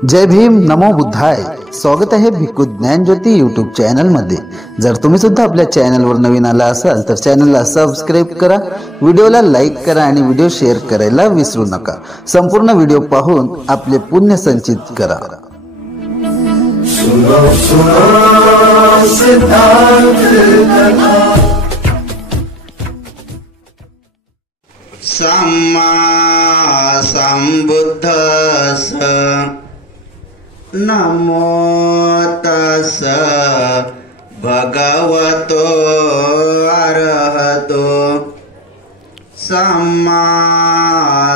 जय भीम, नमो बुद्धाय. स्वागत आहे भिक्खू ज्ञानज्योती यूट्यूब चॅनल मध्ये. जर तुम्ही सुद्धा आपल्या चॅनलवर नवीन आला असाल तर चॅनलला सबस्क्राईब करा, व्हिडिओला लाईक करा आणि व्हिडिओ शेअर करायला विसरू नका. संपूर्ण व्हिडिओ पाहून आपले पुण्य संचित करा. सम्मा सम्बुद्धस्स नमो तस्स भगवतो अरहतो सम्मा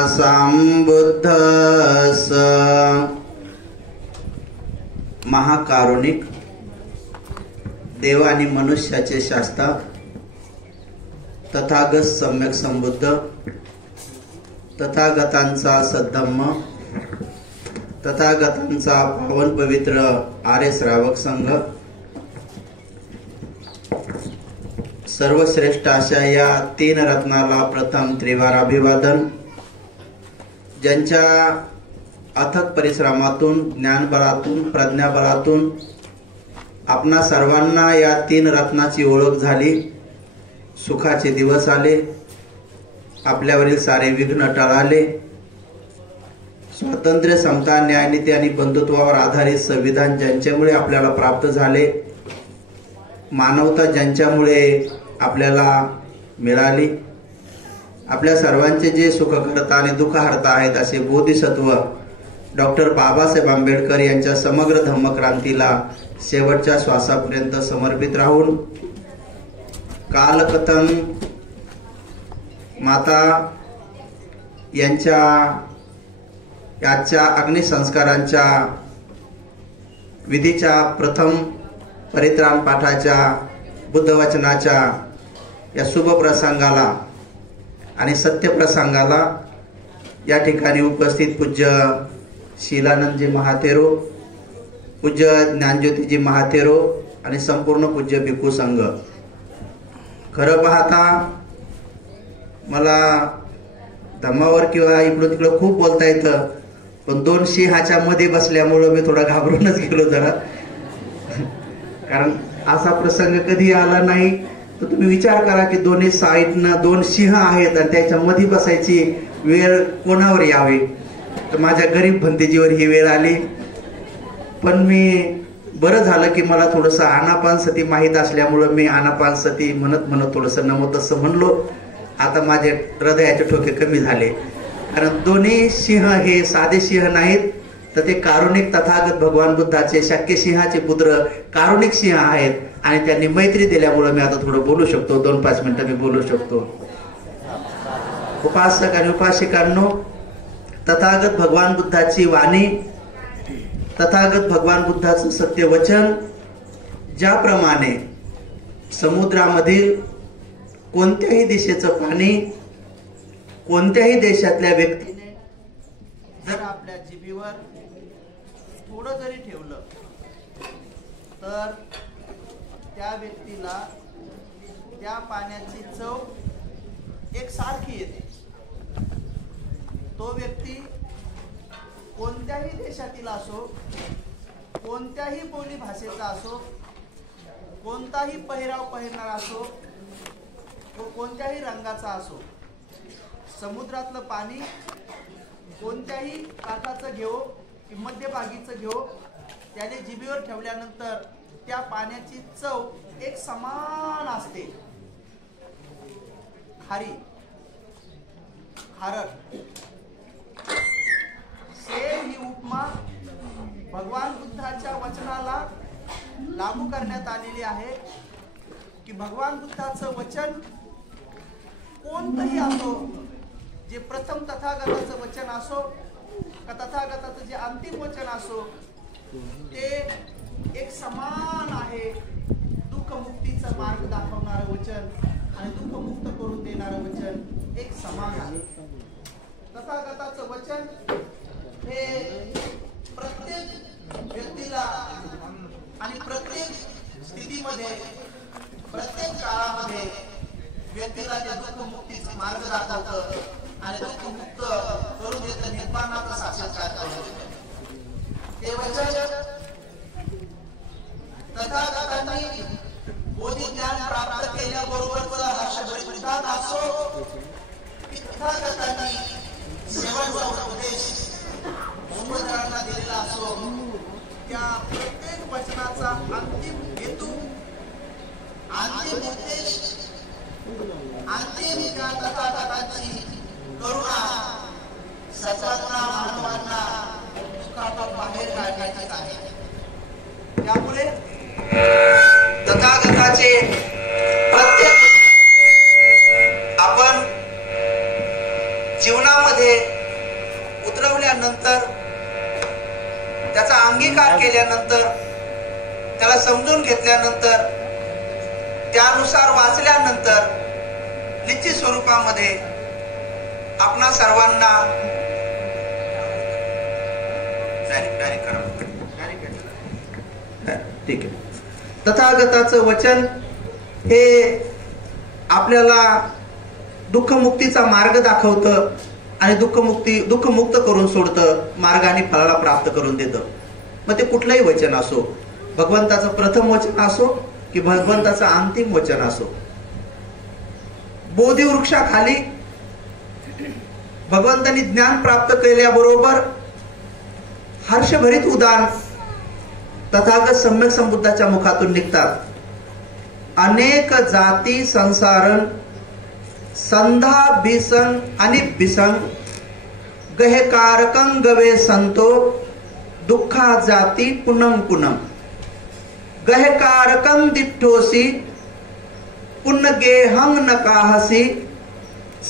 सम्बुद्धस्स. महाकारुणिक देव आणि मनुष्याचे शास्ता तथागत सम्यक संबुद्ध, तथागतांचा सद्धम्म, तथागतांचा पावन पवित्र आर्य श्रावक संघ, सर्वश्रेष्ठ अशा या तीन रत्नाला प्रथम त्रिवार अभिवादन. ज्यांच्या अथक परिश्रमातून, ज्ञानबळातून, प्रज्ञाबळातून आपणा सर्वांना या तीन रत्नाची ओळख झाली. सुखाचे दिवस आले, आपल्यावरील सारे विघ्न टळाले. स्वातंत्र्य, समता, न्यायनीती आणि बंधुत्वावर आधारित संविधान ज्यांच्यामुळे आपल्याला प्राप्त झाले, मानवता ज्यांच्यामुळे आपल्याला मिळाली, आपल्या सर्वांचे जे सुखकर्ता आणि दुःखहर्ता आहेत असे बोधिसत्व डॉक्टर बाबासाहेब आंबेडकर यांच्या समग्र धम्मक्रांतीला शेवटच्या श्वासापर्यंत समर्पित राहून कालकथन माता यांच्या याच्या अग्निसंस्कारांच्या विधीच्या प्रथम परित्राण पाठाच्या बुद्धवचनाच्या या शुभ प्रसंगाला आणि सत्य प्रसंगाला या ठिकाणी उपस्थित पूज्य शीलानंदजी महातेरो, पूज्य ज्ञानज्योतीजी महातेरो आणि संपूर्ण पूज्य भिक्खू संघ. खरं पाहता मला धम्मावर किंवा इकडं तिकडं खूप बोलता येतं, पण दोन सिंहाच्या मध्ये बसल्यामुळं मी थोडा घाबरूनच गेलो जरा. कारण असा प्रसंग कधी आला नाही. तर तुम्ही विचार करा की दोन्ही साईडनं दोन सिंह आहेत आणि त्याच्या मध्ये बसायची वेळ कोणावर यावी. तर माझ्या गरीब भंतेजीवर ही वेळ आली. पण मी बरं झालं की मला थोडंसं आनापानसती माहीत असल्यामुळं मी आनापानसती म्हणत थोडंसं नमो तसं म्हणलो. आता माझे हृदयाचे ठोके कमी झाले. कारण दोन्ही सिंह हे साधे सिंह नाहीत, तर ते कारुणिक तथागत भगवान बुद्धाचे शक्य सिंहाचे पुत्र कारुणिक सिंह आहेत. आणि त्यांनी मैत्री दिल्यामुळं मी आता थोडं बोलू शकतो, 2-5 मिनिटं मी बोलू शकतो. उपासक आणि उपासिकांनो, तथागत भगवान बुद्धाची वाणी, तथागत भगवान बुद्धाचं सत्य वचन ज्याप्रमाणे समुद्रामधील कोणत्याही दिशेचं पाणी कोणत्याही देशातल्या व्यक्तीने जर आपल्या जिभेवर थोडं जरी ठेवलं तर त्या व्यक्तीला त्या पाण्याची चव एकसारखी येते. तो व्यक्ती कोणत्याही देशातील असो, कोणत्याही बोली भाषेचा असो, कोणताही पहिराव पहिरणारा असो, कोणत्याही रंगाचा असो, समुद्रातलं पाणी कोणत्याही काठाचं घेऊ की मध्यभागीचं घेऊ, त्याने जिभेवर ठेवल्यानंतर त्या पाण्याची चव एक समान असते. खारी, खारट. सेम ही उपमा भगवान बुद्धाच्या वचनाला लागू करण्यात आलेली आहे की भगवान बुद्धाचं वचन कोणतंही असो, जे प्रथम तथागताचं वचन असो का तथागताचं जे अंतिम वचन असो, ते एक समान आहे. दुःखमुक्तीचा मार्ग दाखवणारं वचन आणि दुःखमुक्त करून देणारं वचन एक समान आहे. तथागताचं वचन हे प्रत्येक व्यक्तीला आणि प्रत्येक स्थितीमध्ये, प्रत्येक काळामध्ये व्यक्तीला त्या दुःखमुक्तीचा मार्ग दाखवतं आणि दुःखमुक्त करून देतं, निर्माणाचा साक्षात्कार करतो. ते वचन तथागतांनी बोधी ज्ञान प्राप्त केल्याबरोबरचा हर्षभरीत विधान असो, तथागतांनी शेवटचा उपदेश सुभद्रांना दिलेला असो, त्या प्रत्येक वचनाचा अंतिम हेतू, अंतिम उद्देश, अंतिम त्या तथागतांची करुणा सर्वांना मानवांना दुःखातून बाहेर काढण्याचीच आहे. त्यामुळे तथागताचे प्रत्येक आपण जीवनामध्ये उतरवल्यानंतर, त्याचा अंगीकार केल्यानंतर, त्याला समजून घेतल्यानंतर, त्यानुसार वाचल्यानंतर निश्चित स्वरूपामध्ये आपणा सर्वांना ठीक आहे. तथागताचं वचन हे आपल्याला दुःखमुक्तीचा मार्ग दाखवतं आणि दुःखमुक्त करून सोडतं, मार्गाने फळाला प्राप्त करून देतं. मग ते कुठलंही वचन असो, भगवंताचं प्रथम वचन असो की भगवंताचं अंतिम वचन असो. बोधी वृक्षाखाली भगवंतांनी ज्ञान प्राप्त केल्याबरोबर हर्षभरीत उदान तथागत सम्यक संबुद्धाच्या मुखातून निघतात. अनेक जाती संसारण संधा बिसंग आणि बिसंग गहेकारकं गवे संतो दुःखा जाती पुनम पुनम गहेकारकं दिठ्ठोसी पुन्नगेहं नकाहसी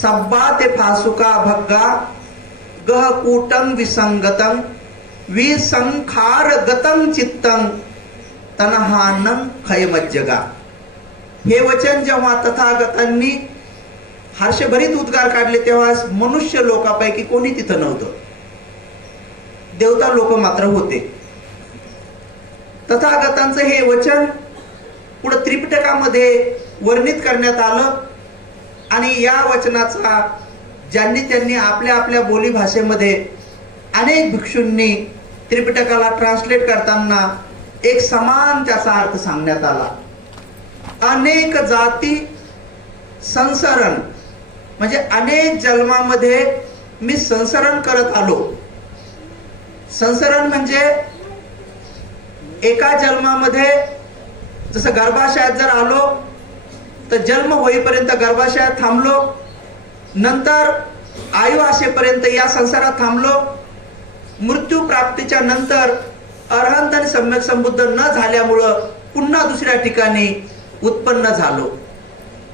सब्बा ते फासुका भग्गा गहकूटं विसंगतं विसंखारगतं चित्तं तनहानं खयमज्जगा. हे वचन जेव्हा तथागतांनी हर्षभरीत उद्गार काढले तेव्हा मनुष्य लोकांपैकी कोणी तिथं नव्हतं, देवता लोक मात्र होते. तथागतांचं हे वचन पुढे त्रिपिटकामध्ये वर्णित करण्यात आलं आणि या वचनाचा ज्यांनी त्यांनी आपल्या आपल्या बोली भाषेमध्ये अनेक भिक्षूंनी त्रिपिटकाला ट्रान्सलेट करताना एक समान त्याचा अर्थ सांगण्यात आला. अनेक जाती संसरण म्हणजे अनेक जन्मामध्ये मी संसरण करत आलो. संसरण म्हणजे एका जन्मामध्ये जसं गर्भाशयात जर आलो तर जन्म होईपर्यंत गर्भाशयात थांबलो, नंतर आयु असेपर्यंत या संसारात थांबलो, मृत्यू प्राप्तीच्या नंतर अरहंत आणि सम्यक संबुद्ध न झाल्यामुळं पुन्हा दुसऱ्या ठिकाणी उत्पन्न झालो.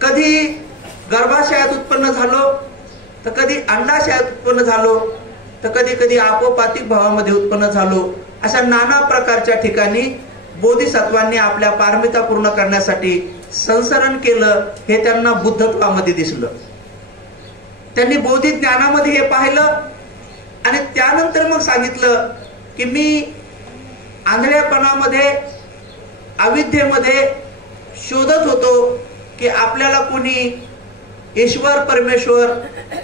कधी गर्भाशयात उत्पन्न झालो तर कधी अंडाशयात उत्पन्न झालो तर कधी कधी आपोपातिक भावामध्ये उत्पन्न झालो. अशा नाना प्रकारच्या ठिकाणी बोधिसत्वांनी आपल्या पारमिता पूर्ण करण्यासाठी संसरण केलं. हे त्यांना बुद्धत्वामध्ये दिसलं. त्यांनी बोधी ज्ञानामध्ये हे पाहिलं आणि त्यानंतर मग सांगितलं की मी आंधळेपणामध्ये अविद्येमध्ये शोधत होतो की आपल्याला कोणी ईश्वर परमेश्वर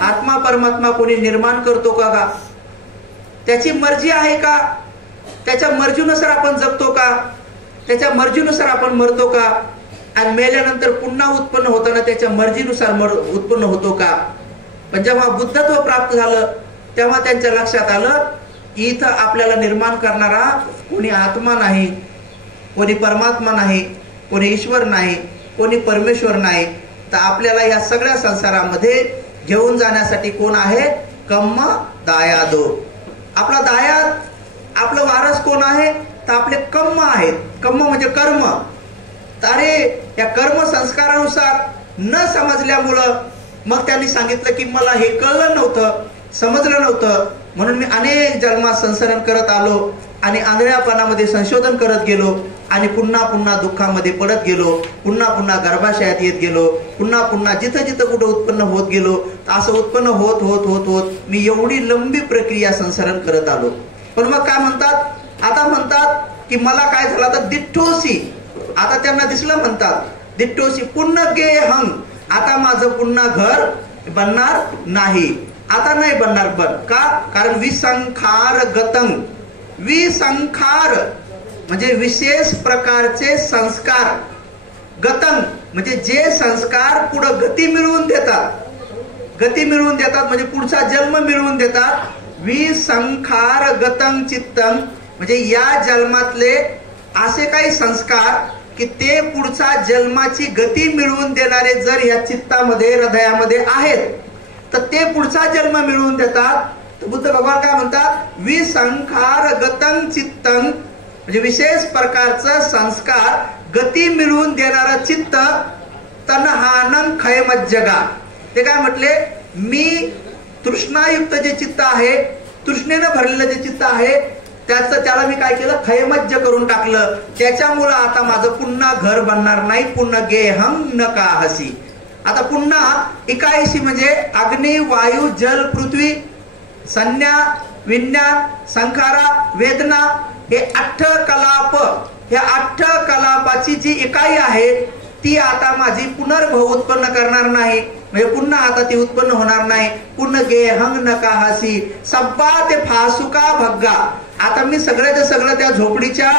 आत्मा परमात्मा कोणी निर्माण करतो का, त्याची मर्जी आहे का, त्याच्या मर्जीनुसार आपण जगतो का, त्याच्या मर्जीनुसार आपण मरतो का, आणि मेल्यानंतर पुन्हा उत्पन्न होताना त्याच्या मर्जीनुसार उत्पन्न होतो का. पण जेव्हा बुद्धत्व प्राप्त झालं तेव्हा त्यांच्या लक्षात आलं की इथं आपल्याला निर्माण करणारा कोणी आत्मा नाही, कोणी परमात्मा नाही, कोणी ईश्वर नाही, कोणी परमेश्वर नाही, तर आपल्याला या सगळ्या संसारामध्ये घेऊन जाण्यासाठी कोण आहे, कम्म दायादो. आपला दायाद आपलं वारस कोण आहे, तर आपले कम्म आहेत. कम्म म्हणजे कर्म. अरे या कर्म संस्कारानुसार न समजल्यामुळं मग त्यांनी सांगितलं की मला हे कळलं नव्हतं, समजलं नव्हतं, म्हणून मी अनेक जन्मात संसरण करत आलो आणि आंधळेपणामध्ये संशोधन करत गेलो आणि पुन्हा पुन्हा दुःखामध्ये पडत गेलो, पुन्हा पुन्हा गर्भाशयात येत गेलो, पुन्हा पुन्हा जिथं जिथं कुठं उत्पन्न होत गेलो, असं उत्पन्न होत होत होत होत मी एवढी लंबी प्रक्रिया संसरण करत आलो. पण मग काय म्हणतात, आता म्हणतात की मला काय झालं, आता दिठ्ठोसी, आता त्यांना दिसलं, म्हणतात दिठ्ठोसी पुन्हा गे हंग, आता माझं पुन्हा घर बनणार नाही, आता नाही बनणार. का, कारण विसंखार गतंग, विसंखार म्हणजे विशेष प्रकारचे संस्कार, गतंग म्हणजे जे संस्कार पुढे गती मिळवून देतात म्हणजे पुढचा जन्म मिळवून देतात. विसंखार गतंग चित्तंग म्हणजे या जन्मातले असे काही संस्कार की ते पुढचा जन्माची गती मिळवून देणारे जर या चित्तामध्ये हृदयामध्ये आहेत तर ते पुढचा जन्म मिळवून देतात. तर बुद्ध भगवान काय म्हणतात, विसंखार गतंग चित्तंग म्हणजे विशेष प्रकारचं संस्कार गती मिळवून देणारं चित्त, तन्हानं खयमज्जगा. ते काय म्हटले, मी तृष्णायुक्त जे चित्त आहे, तृष्णेनं भरलेलं जे चित्त आहे त्याला मी काय केलं, खयमज्ज करून टाकलं. त्याच्यामुळं आता माझं पुन्हा घर बनणार नाही. पुन्हा गेहं न काहसी. आता पुन्हा एकाएशी म्हणजे अग्नी, वायू, जल, पृथ्वी, संज्ञा, विज्ञान, संखारा, वेदना हे 8 कलाप, ह्या 8 कलापाची जी इकाई आहे ती आता माझी पुनर्भव उत्पन्न करणार नाही. म्हणजे पुन्हा आता ती उत्पन्न होणार नाही. पुन्हा गेहंग नकाहासी सब्बा ते फासुका भग्गा. आता मी सगळ्याच्या सगळं त्या झोपडीच्या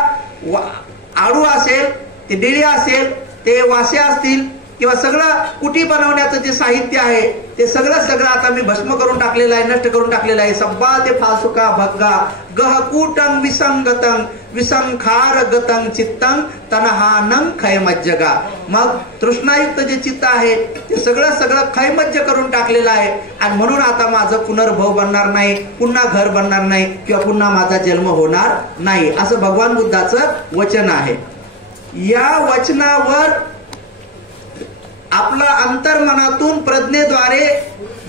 आडू असेल, ते डिळी असेल, ते वासे असतील किंवा सगळं कुटी बनवण्याचं जे साहित्य आहे ते सगळं आता मी भस्म करून टाकलेलं आहे, नष्ट करून टाकलेलं आहे. सब्बा ते फासुका भग्गा गहकूटं विसंगतं विसंखार गतं चित्तं तन्हानं खयमज्जगा. मग तृष्णायुक्त जे चित्त आहे ते सगळं खयमज्ज करून टाकलेलं आहे आणि म्हणून आता माझं पुनर्भव बनणार नाही, पुन्हा घर बनणार नाही किंवा पुन्हा माझा जन्म होणार नाही, असं भगवान बुद्धाचं वचन आहे. या वचनावर आपला अंतर्मनातून प्रज्ञेद्वारे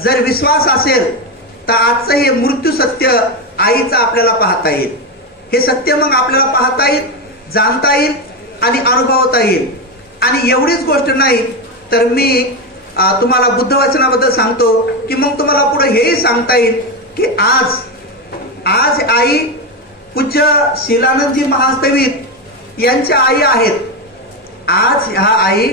जर विश्वास असेल तर आजचं हे मृत्यू सत्य आईचं आपल्याला पाहता येईल. हे सत्य मग आपल्याला पाहता येईल, जाणता येईल आणि अनुभवता येईल. आणि एवढीच गोष्ट नाही तर मी तुम्हाला बुद्ध वचनाबद्दल सांगतो की मग तुम्हाला पुढे हेही सांगता येईल की आज आई पूज्य शीलानंदजी महास्तवित यांच्या आई आहेत. आज ह्या आई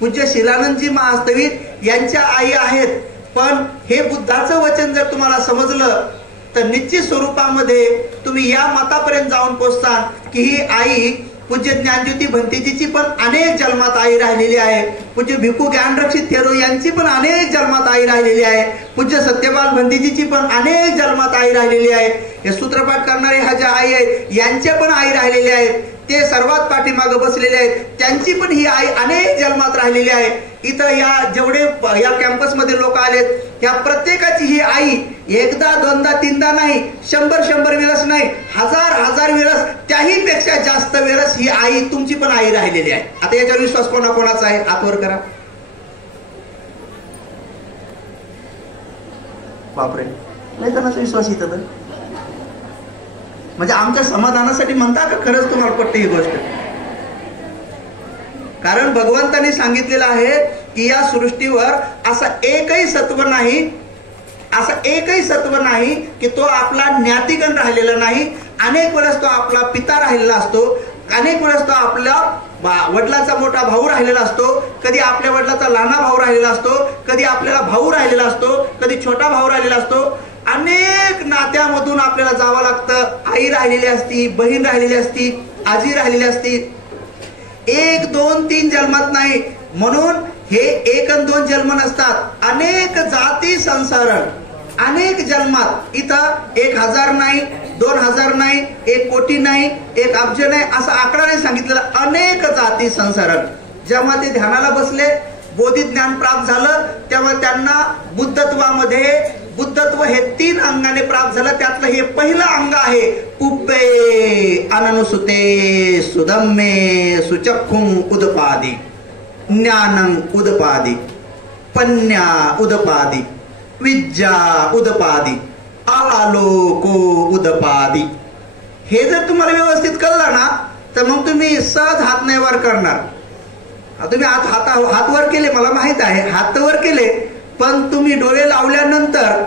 पूज्य शीलानंदजी महास्तवित यांच्या आई आहेत. पण हे बुद्धाचं वचन जर तुम्हाला समजलं तर निश्चित स्वरूपामध्ये तुम्ही या मतापर्यंत जाऊन पोहोचताल की ही आई पूज्य ज्ञानज्योती भंतेजीची पण अनेक जन्मात आई राहिलेली आहे. पूज्य भिक्खू ज्ञानरक्षित थेरो यांची पण अनेक जन्मात आई राहिलेली आहे. पूज्य सत्यपाल भंतेजीची पण अनेक जन्मात आई राहिलेली आहे. हे सूत्रपाठ करणारे ह्या ज्या आई आहेत यांचे पण आई राहिलेले आहेत. ते सर्वात पाठीमागे बसलेले आहेत, त्यांची पण ही आई अनेक जन्मात राहिलेली आहे. इथं या जेवढे या कॅम्पसमध्ये लोक आलेत या प्रत्येकाची ही आई एकदा दोनदा तीनदा नाही, 100 वेळेस नाही, हजार वेळेस, त्याही पेक्षा जास्त वेळेस ही आई तुमची पण आई राहिलेली आहे. आता याच्यावर विश्वास कोणाचा आहे, हातवर करा. बापरे, नाही तर विश्वास इथं तर म्हणजे आमच्या समाधानासाठी म्हणता का खरंच तुम्हाला पटते ही गोष्ट? कारण भगवंताने सांगितलेलं आहे की या सृष्टीवर असं एकही सत्व नाही की तो आपला ज्ञातिगण राहिलेला नाही. अनेक वेळेस तो आपला पिता राहिलेला असतो, अनेक वेळेस तो आपला वडिलाचा मोठा भाऊ राहिलेला असतो, कधी आपल्या वडिलाचा लहाना भाऊ राहिलेला असतो, कधी आपल्याला भाऊ राहिलेला असतो, कधी छोटा भाऊ राहिलेला असतो. अनेक नात्यामधून आपल्याला जावं लागतं. आई राहिलेली असती, बहीण राहिलेली असती, आजी राहिलेली असती. 1, 2, 3 जन्मात नाही. म्हणून हे 1 आणि 2 जन्म नसतात, अनेक जाती संसरण, अनेक जन्मात. इथं 1000 नाही, 2000 नाही, 1 कोटी नाही, 1 अब्ज नाही, असा आकडा नाही सांगितलेला. अनेक जाती संसरण. जेव्हा ते ध्यानाला बसले, बोधी ज्ञान प्राप्त झालं, तेव्हा त्यांना बुद्धत्व हे 3 अंगाने प्राप्त झालं. त्यातलं हे पहिलं अंग आहे पुप्पे अननुसुते सुधम्मे सुचक्षुं उदपादी ज्ञानं उदपादी पन्या उदपादी विद्या उदपादी आलोको उदपादी. हे जर तुम्हाला व्यवस्थित कळलं ना तर मग तुम्ही सहज हात नाही वर करणार. तुम्ही हात वर केले, मला माहित आहे हात वर केले, पण तुम्ही डोळे लावल्यानंतर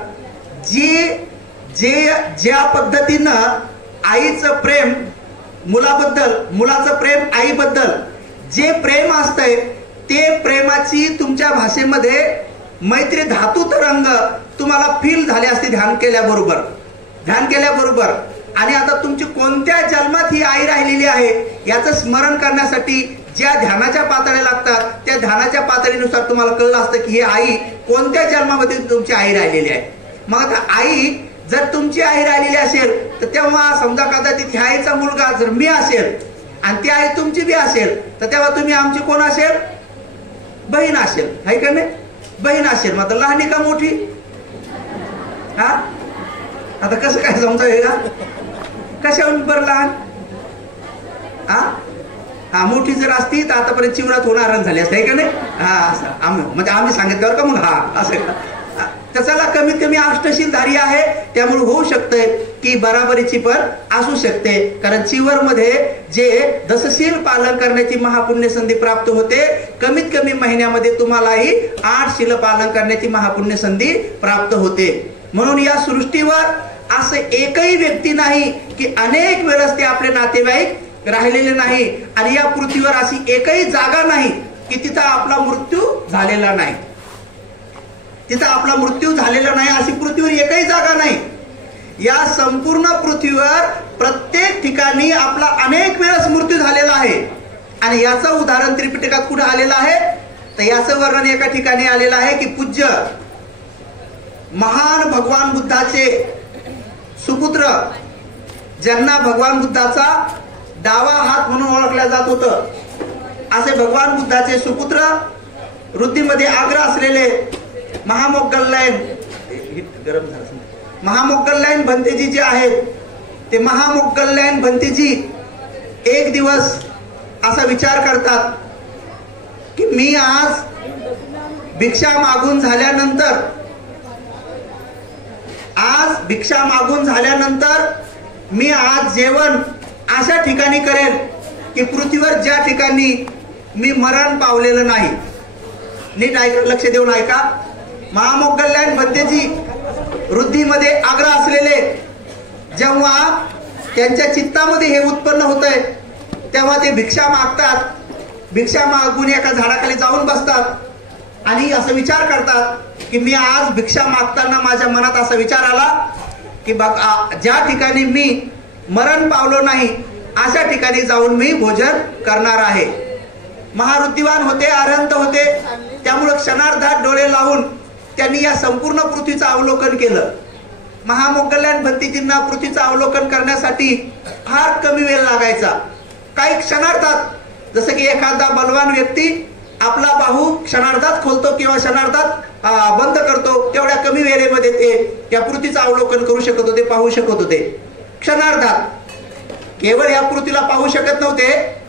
ज्या पद्धतीनं आईचं प्रेम मुलाबद्दल, मुलाचं प्रेम आईबद्दल जे प्रेम असतंय ते प्रेमाची तुमच्या भाषेमध्ये मैत्री धातू तरंग तुम्हाला फील झाले असते ध्यान केल्याबरोबर. आणि आता तुमची कोणत्या जन्मात ही आई राहिलेली आहे याचं स्मरण करण्यासाठी ज्या ध्यानाच्या पातळ्या लागतात त्या ध्यानाच्या पातळीनुसार तुम्हाला कळलं असतं की ही आई कोणत्या जन्मामध्ये तुमची आई राहिलेली आहे. मग आता आई जर तुमची आई राहिलेली असेल तर तेव्हा समजा कदाचित ह्या आईचा मुलगा जर मी असेल आणि ती आई तुमची बी असेल तर तेव्हा तुम्ही आमची कोण असेल? बहीण असेल, आहे का नाही? बहीण असेल. मग लहानी का मोठी? हा आता कसं काय समजावे का? कशाहून बरं लहान? हा मोठी जर असती तर आतापर्यंत चिवरात होणार झाली असते, आहे का नाही? हा असं म्हणजे आम्ही सांगितल्यावर का मग हा असं त्याला कमीत कमी अष्टशीलधारी आहे त्यामुळे होऊ शकतंय की बराबरीची पण असू शकते. कारण चिवर मध्ये जे दशशील पालन करण्याची महापुण्य संधी प्राप्त होते कमीत कमी महिन्यामध्ये तुम्हालाही 8 शील पालन करण्याची महापुण्य संधी प्राप्त होते. म्हणून या सृष्टीवर असं एकही व्यक्ती नाही की अनेक वेळेस ते आपले नातेवाईक राहिलेले नाही आणि या पृथ्वीवर अशी एकही जागा नाही की तिथं आपला मृत्यू झालेला नाही. तिथं आपला मृत्यू झालेला नाही अशी पृथ्वीवर एकही जागा नाही. या संपूर्ण पृथ्वीवर प्रत्येक ठिकाणी आपला अनेक वेळेस मृत्यू झालेला आहे. आणि याचं उदाहरण त्रिपिटकात कुठे आलेलं आहे तर याचं वर्णन एका ठिकाणी आलेलं आहे की पूज्य महान भगवान बुद्धाचे सुपुत्र ज्यांना भगवान बुद्धाचा डावा हात म्हणून ओळखल्या जात होतं असे भगवान बुद्धाचे सुपुत्र वृद्धीमध्ये आग्रह असलेले महामोग्गल्लायन भंतेजी जे आहेत ते महामोग्गल्लायन भंतेजी एक दिवस असा विचार करतात की मी आज भिक्षा मागून झाल्यानंतर मी आज जेवण अशा ठिकाणी करेल की पृथ्वीवर ज्या ठिकाणी मी मरण पावलेलं नाही. नीट ऐका, लक्ष देऊन ऐका. महामोग्गल्लायन भंतेजी वृद्धीमध्ये आग्रह असलेले जेव्हा त्यांच्या चित्तामध्ये हे उत्पन्न होतंय तेव्हा ते भिक्षा मागतात. भिक्षा मागून एका झाडाखाली जाऊन बसतात आणि असं विचार करतात की मी आज भिक्षा मागताना माझ्या मनात असा विचार आला की ज्या ठिकाणी मी मरण पावलो नाही अशा ठिकाणी जाऊन मी भोजन करणार आहे. महावृत्तीवान होते, अरहंत होते, त्यामुळे क्षणार्धात डोळे लावून त्यांनी या संपूर्ण पृथ्वीचं अवलोकन केलं. महामोग्गल्लायन भंतेजींना पृथ्वीचं अवलोकन करण्यासाठी फार कमी वेळ लागायचा. काही क्षणार्धात, जसं की एखादा बलवान व्यक्ती आपला बाहू क्षणार्धात खोलतो किंवा क्षणार्धात बंद करतो तेवढ्या कमी वेळेमध्ये ते या पृथ्वीचं अवलोकन करू शकत होते, पाहू शकत होते. क्षणार्धात केवळ या पृथ्वीला पाहू शकत नव्हते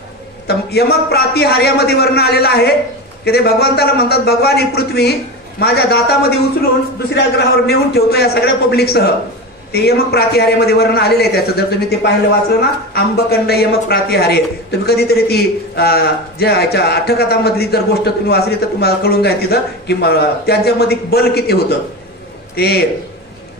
तर यमक प्रातिहार्यामध्ये वर्णन आलेलं आहे की ते भगवंताला म्हणतात भगवान ही पृथ्वी माझ्या दातामध्ये उचलून दुसऱ्या ग्रहावर नेऊन ठेवतो या सगळ्या पब्लिक सह. ते यमक प्रातिहार्यामध्ये वर्णन आलेलं आहे त्याचं. जर तुम्ही ते पाहिलं वाचलं ना आंबकंड यमक प्रातिहार्य तुम्ही कधीतरी ती ज्या अठ्ठकथामधली जर गोष्ट तुम्ही वाचली तर तुम्हाला कळून जाईल तिथं की त्यांच्यामध्ये बल किती होतं ते.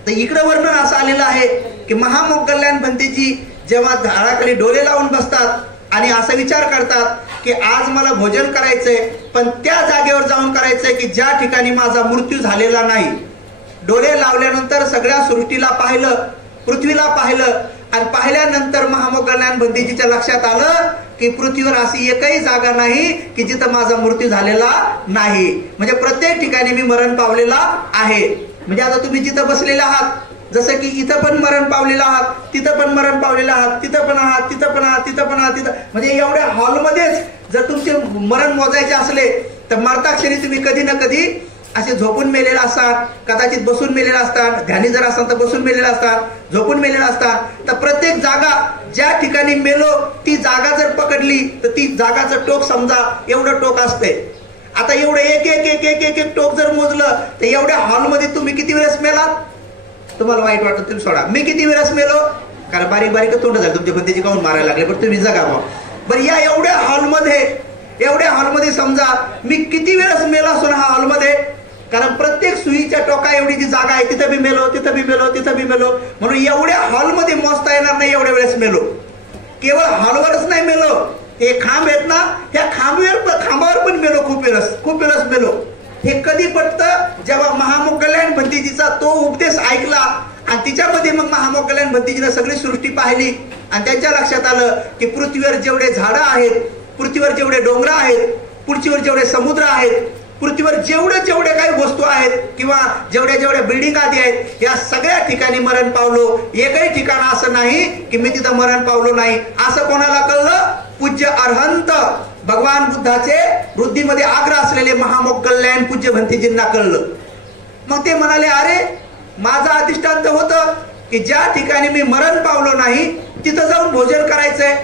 तर इकडं वर्णन असं आलेलं आहे की महामोग्गल्लायन भंतेजी जेव्हा झाडाखाली डोळे लावून बसतात आणि असा विचार करतात की आज मला भोजन करायचंय पण त्या जागेवर जाऊन करायचंय की ज्या ठिकाणी माझा मृत्यू झालेला नाही. डोळे लावल्यानंतर सगळ्या सृष्टीला पाहिलं, पृथ्वीला पाहिलं आणि पाहिल्यानंतर महामोग्गल्लायन भंतेजीच्या लक्षात आलं की पृथ्वीवर अशी एकही जागा नाही की जिथं माझा मृत्यू झालेला नाही. म्हणजे प्रत्येक ठिकाणी मी मरण पावलेला आहे. म्हणजे आता तुम्ही जिथं बसलेले आहात जसं की इथं पण मरण पावलेलं आहात, तिथं पण मरण पावलेलं आहात, तिथं पण आहात, तिथं पण आहात, तिथं पण आहात, तिथं म्हणजे एवढ्या हॉलमध्येच जर तुमचे मरण मोजायचे असले तर मरताक्षणी तुम्ही कधी ना कधी असे झोपून मेलेला असतात, कदाचित बसून मेलेला असतात, ध्यानी जर असाल तर बसून मेलेला असतात, झोपून मेलेला असतात. तर प्रत्येक जागा ज्या ठिकाणी मेलो ती जागा जर पकडली तर ती जागाचं टोक समजा एवढं टोक असते. आता एवढं एक एक एक एक एक एक टोक जर मोजलं तर एवढ्या हॉलमध्ये तुम्ही किती वेळेस मेलात? तुम्हाला वाईट वाटत तुम्ही सोडा, मी किती वेळेस मेलो कारण बारीक बारीक तोंड झालं तुमच्या भंतेजी काऊन मारायला लागले पण तुम्ही जगा बा. बरं या एवढ्या हॉलमध्ये समजा मी किती वेळेस मेलो असो ना हा हॉलमध्ये कारण प्रत्येक सुईच्या टोका एवढी जी जागा आहे तिथं बी मेलो, तिथं बी मेलो, तिथं बी मेलो. म्हणून एवढ्या हॉलमध्ये मोजता येणार नाही एवढ्या वेळेस मेलो. केवळ हॉलवरच नाही मेलो, हे खांब आहेत ना ह्या खांबावर पण मेलो खूप वेळेस मेलो. हे कधी पटतं जेव्हा महामोग्गल्लायन भंतेजीचा तो उपदेश ऐकला आणि तिच्यामध्ये मग महामोगल्यान भंतीजीनं सगळी सृष्टी पाहिली आणि त्यांच्या लक्षात आलं की पृथ्वीवर जेवढे झाडं आहेत, पृथ्वीवर जेवढे डोंगर आहेत, पृथ्वीवर जेवढे समुद्र आहेत, पृथ्वीवर जेवढे काही वस्तू आहेत किंवा जेवढ्या बिल्डिंग आदी आहेत, या सगळ्या ठिकाणी मरण पावलो. एकही ठिकाण असं नाही की मी तिथं मरण पावलो नाही. असं कोणाला कळलं? पूज्य अरहंत भगवान बुद्धाचे वृद्धीमध्ये आग्रह असलेले महामोगल्यान पूज्य भंतीजींना कळलं. मग ते म्हणाले, अरे माझं अधिष्ठांत होतं की ज्या ठिकाणी मी मरण पावलो नाही तिथं जाऊन भोजन करायचंय.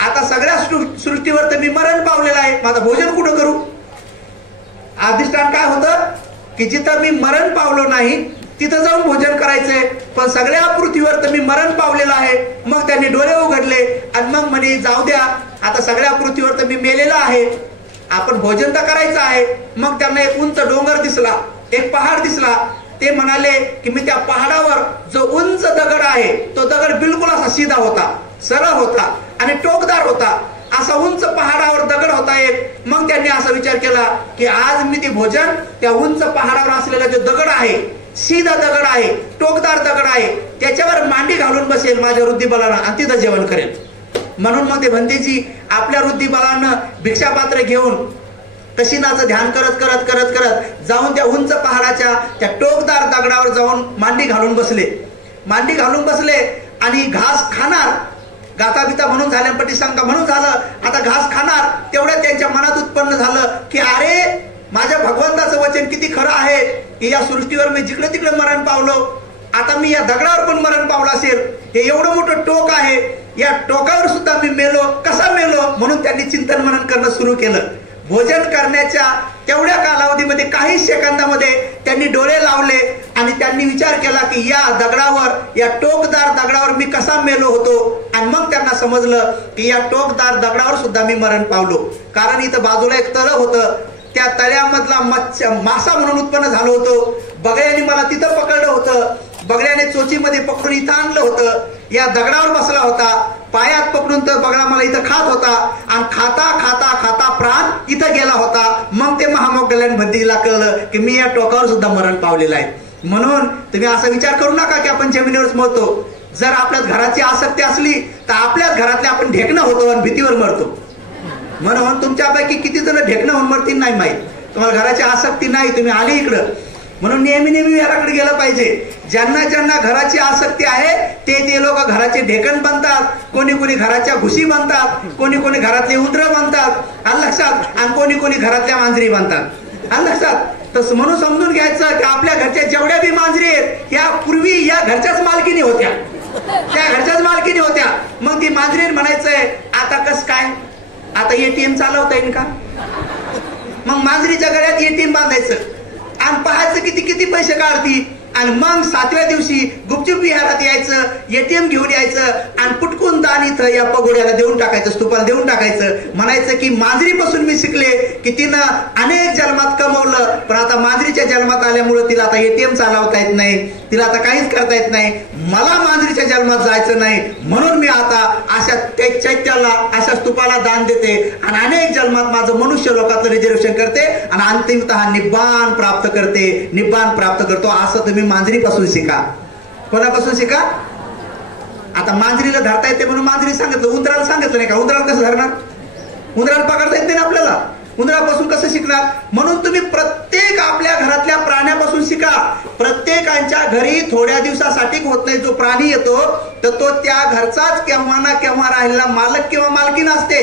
आता सगळ्या सृष्टीवर तर मी मरण पावलेलं आहे, माझं भोजन कुठं करू? अधिष्ठान काय होतं की जिथं मी मरण पावलो नाही तिथं जाऊन भोजन करायचंय. पण सगळ्या पृथ्वीवर तर मी मरण पावलेलं आहे. मग त्यांनी डोळे उघडले आणि मग म्हणे, जाऊ द्या, आता सगळ्या पृथ्वीवर तर मी मेलेला आहे, आपण भोजन तर करायचं आहे. मग त्यांना एक उंच डोंगर दिसला, एक पहाड दिसला. ते म्हणाले की मी त्या पहाडावर जो उंच दगड आहे तो दगड बिलकुल असा सीधा होता, सरळ होता आणि टोकदार होता. असा उंच पहाडावर दगड होता एक. मग त्यांनी असा विचार केला की आज मी ते भोजन त्या उंच पहाडावर असलेला जो दगड आहे, सीधा दगड आहे, टोकदार दगड आहे, त्याच्यावर मांडी घालून बसेल माझ्या वृद्धिबलानं आणि तिथं जेवण करेल. म्हणून मग ते भंतेजी आपल्या वृद्धिबलानं भिक्षापात्र घेऊन कशीनाचं ध्यान करत करत करत करत जाऊन त्या उंच पहाडाच्या त्या टोकदार दगडावर जाऊन मांडी घालून बसले आणि घास खाणार, गाताबिता म्हणून झाल्या, पटीसंका म्हणून झालं. आता घास खाणार तेवढ्या त्यांच्या मनात उत्पन्न झालं की अरे माझ्या भगवंताचं वचन किती खरं आहे की या सृष्टीवर मी जिकडे तिकडे मरण पावलो, आता मी या दगडावर पण मरण पावलं असेल. हे एवढं मोठं टोक आहे, या टोकावर सुद्धा मी मेलो, कसा मेलो? म्हणून त्यांनी चिंतन मनन करणं सुरू केलं. भोजन करण्याच्या तेवढ्या कालावधीमध्ये काही सेकंदामध्ये त्यांनी डोळे लावले आणि त्यांनी विचार केला की या दगडावर, या टोकदार दगडावर मी कसा मेलो होतो. आणि मग त्यांना समजलं की या टोकदार दगडावर सुद्धा मी मरण पावलो. कारण इथं बाजूला एक तळ होतं, त्या तळ्यामधला मासा म्हणून उत्पन्न झालो होतो. बगड्याने मला तिथं पकडलं होतं, बगड्याने चोचीमध्ये पकडून इथं आणलं होतं, या दगडावर बसला होता, पायात पकडून तर बगडा मला इथं खात होता आणि खाता खाता खाता प्राण इथं गेला होता. मग ते महामोगल्यान भंतीजीला कळलं की मी या टोकावर सुद्धा मरण पावलेलं आहे. म्हणून तुम्ही असा विचार करू नका की आपण जमिनीवरच मरतो. जर आपल्यात घराची आसक्ती असली तर आपल्याच घरातले आपण ढेकणं होतो आणि भीतीवर मरतो. म्हणून तुमच्यापैकी किती जण ढेकणं होऊन मरतील नाही माहीत. तुम्हाला घराची आसक्ती नाही, तुम्ही आले इकडं. म्हणून नेहमी घराकडे गेलं पाहिजे. ज्यांना घराची आसक्ती आहे ते लोक घराचे ढेकण बनतात, कोणी घराच्या घुशी बनतात, कोणी घरातले उंदरं बनतात, आलं लक्षात, आणि कोणी घरातल्या मांजरी बनतात, आलं लक्षात. तसं म्हणून समजून घ्यायचं की आपल्या घरच्या जेवढ्या बी मांजरी आहेत या पूर्वी या घरच्याच मालकीनी होत्या, त्या घरच्याच मालकीनी होत्या. मग ती मांजरी म्हणायचंय आता कस काय, आता एटीएम चालवता येईल का? मग मांजरीच्या गळ्यात एटीएम बांधायचं आणि पाहायचं किती पैसे काढती. आणि मग 7व्या दिवशी गुपचूप विहारात यायचं, एटीएम घेऊन यायचं आणि पुटकून दान इथं या पगोड्याला देऊन टाकायचं, स्तूपाला देऊन टाकायचं. म्हणायचं की मांजरीपासून मी शिकले की तिनं अनेक जन्मात कमवलं, पण आता मांजरीच्या जन्मात आल्यामुळे तिला आता एटीएम चालवता येत नाही, तिला आता काहीच करता येत नाही. मला मांजरीच्या जन्मात जायचं नाही, म्हणून मी आता अशा चैत्याला, अशा स्तूपाला दान देते आणि अनेक जन्मात माझं मनुष्य लोकांचं रिझर्वेशन करते आणि अंतिमतः निब्बाण प्राप्त करतो. असं तुम्ही मांजरीपासून शिका. कोणापासून शिका? आता मांजरीला धरता येते म्हणून मांजरी सांगितलं, उंदराला सांगितलं नाही का? उंदराला कसं धरणार? उंदराला पकडता येते ना आपल्याला, उंदरापासून कसं शिकणार? म्हणून तुम्ही प्रत्येक आपल्या घरातल्या प्राण्यापासून शिका. प्रत्येकाच्या घरी थोड्या दिवसासाठी होत नाही, जो प्राणी येतो तर तो त्या घरचाच केव्हा ना केव्हा राहिलेला मालक किंवा मालकीण असते.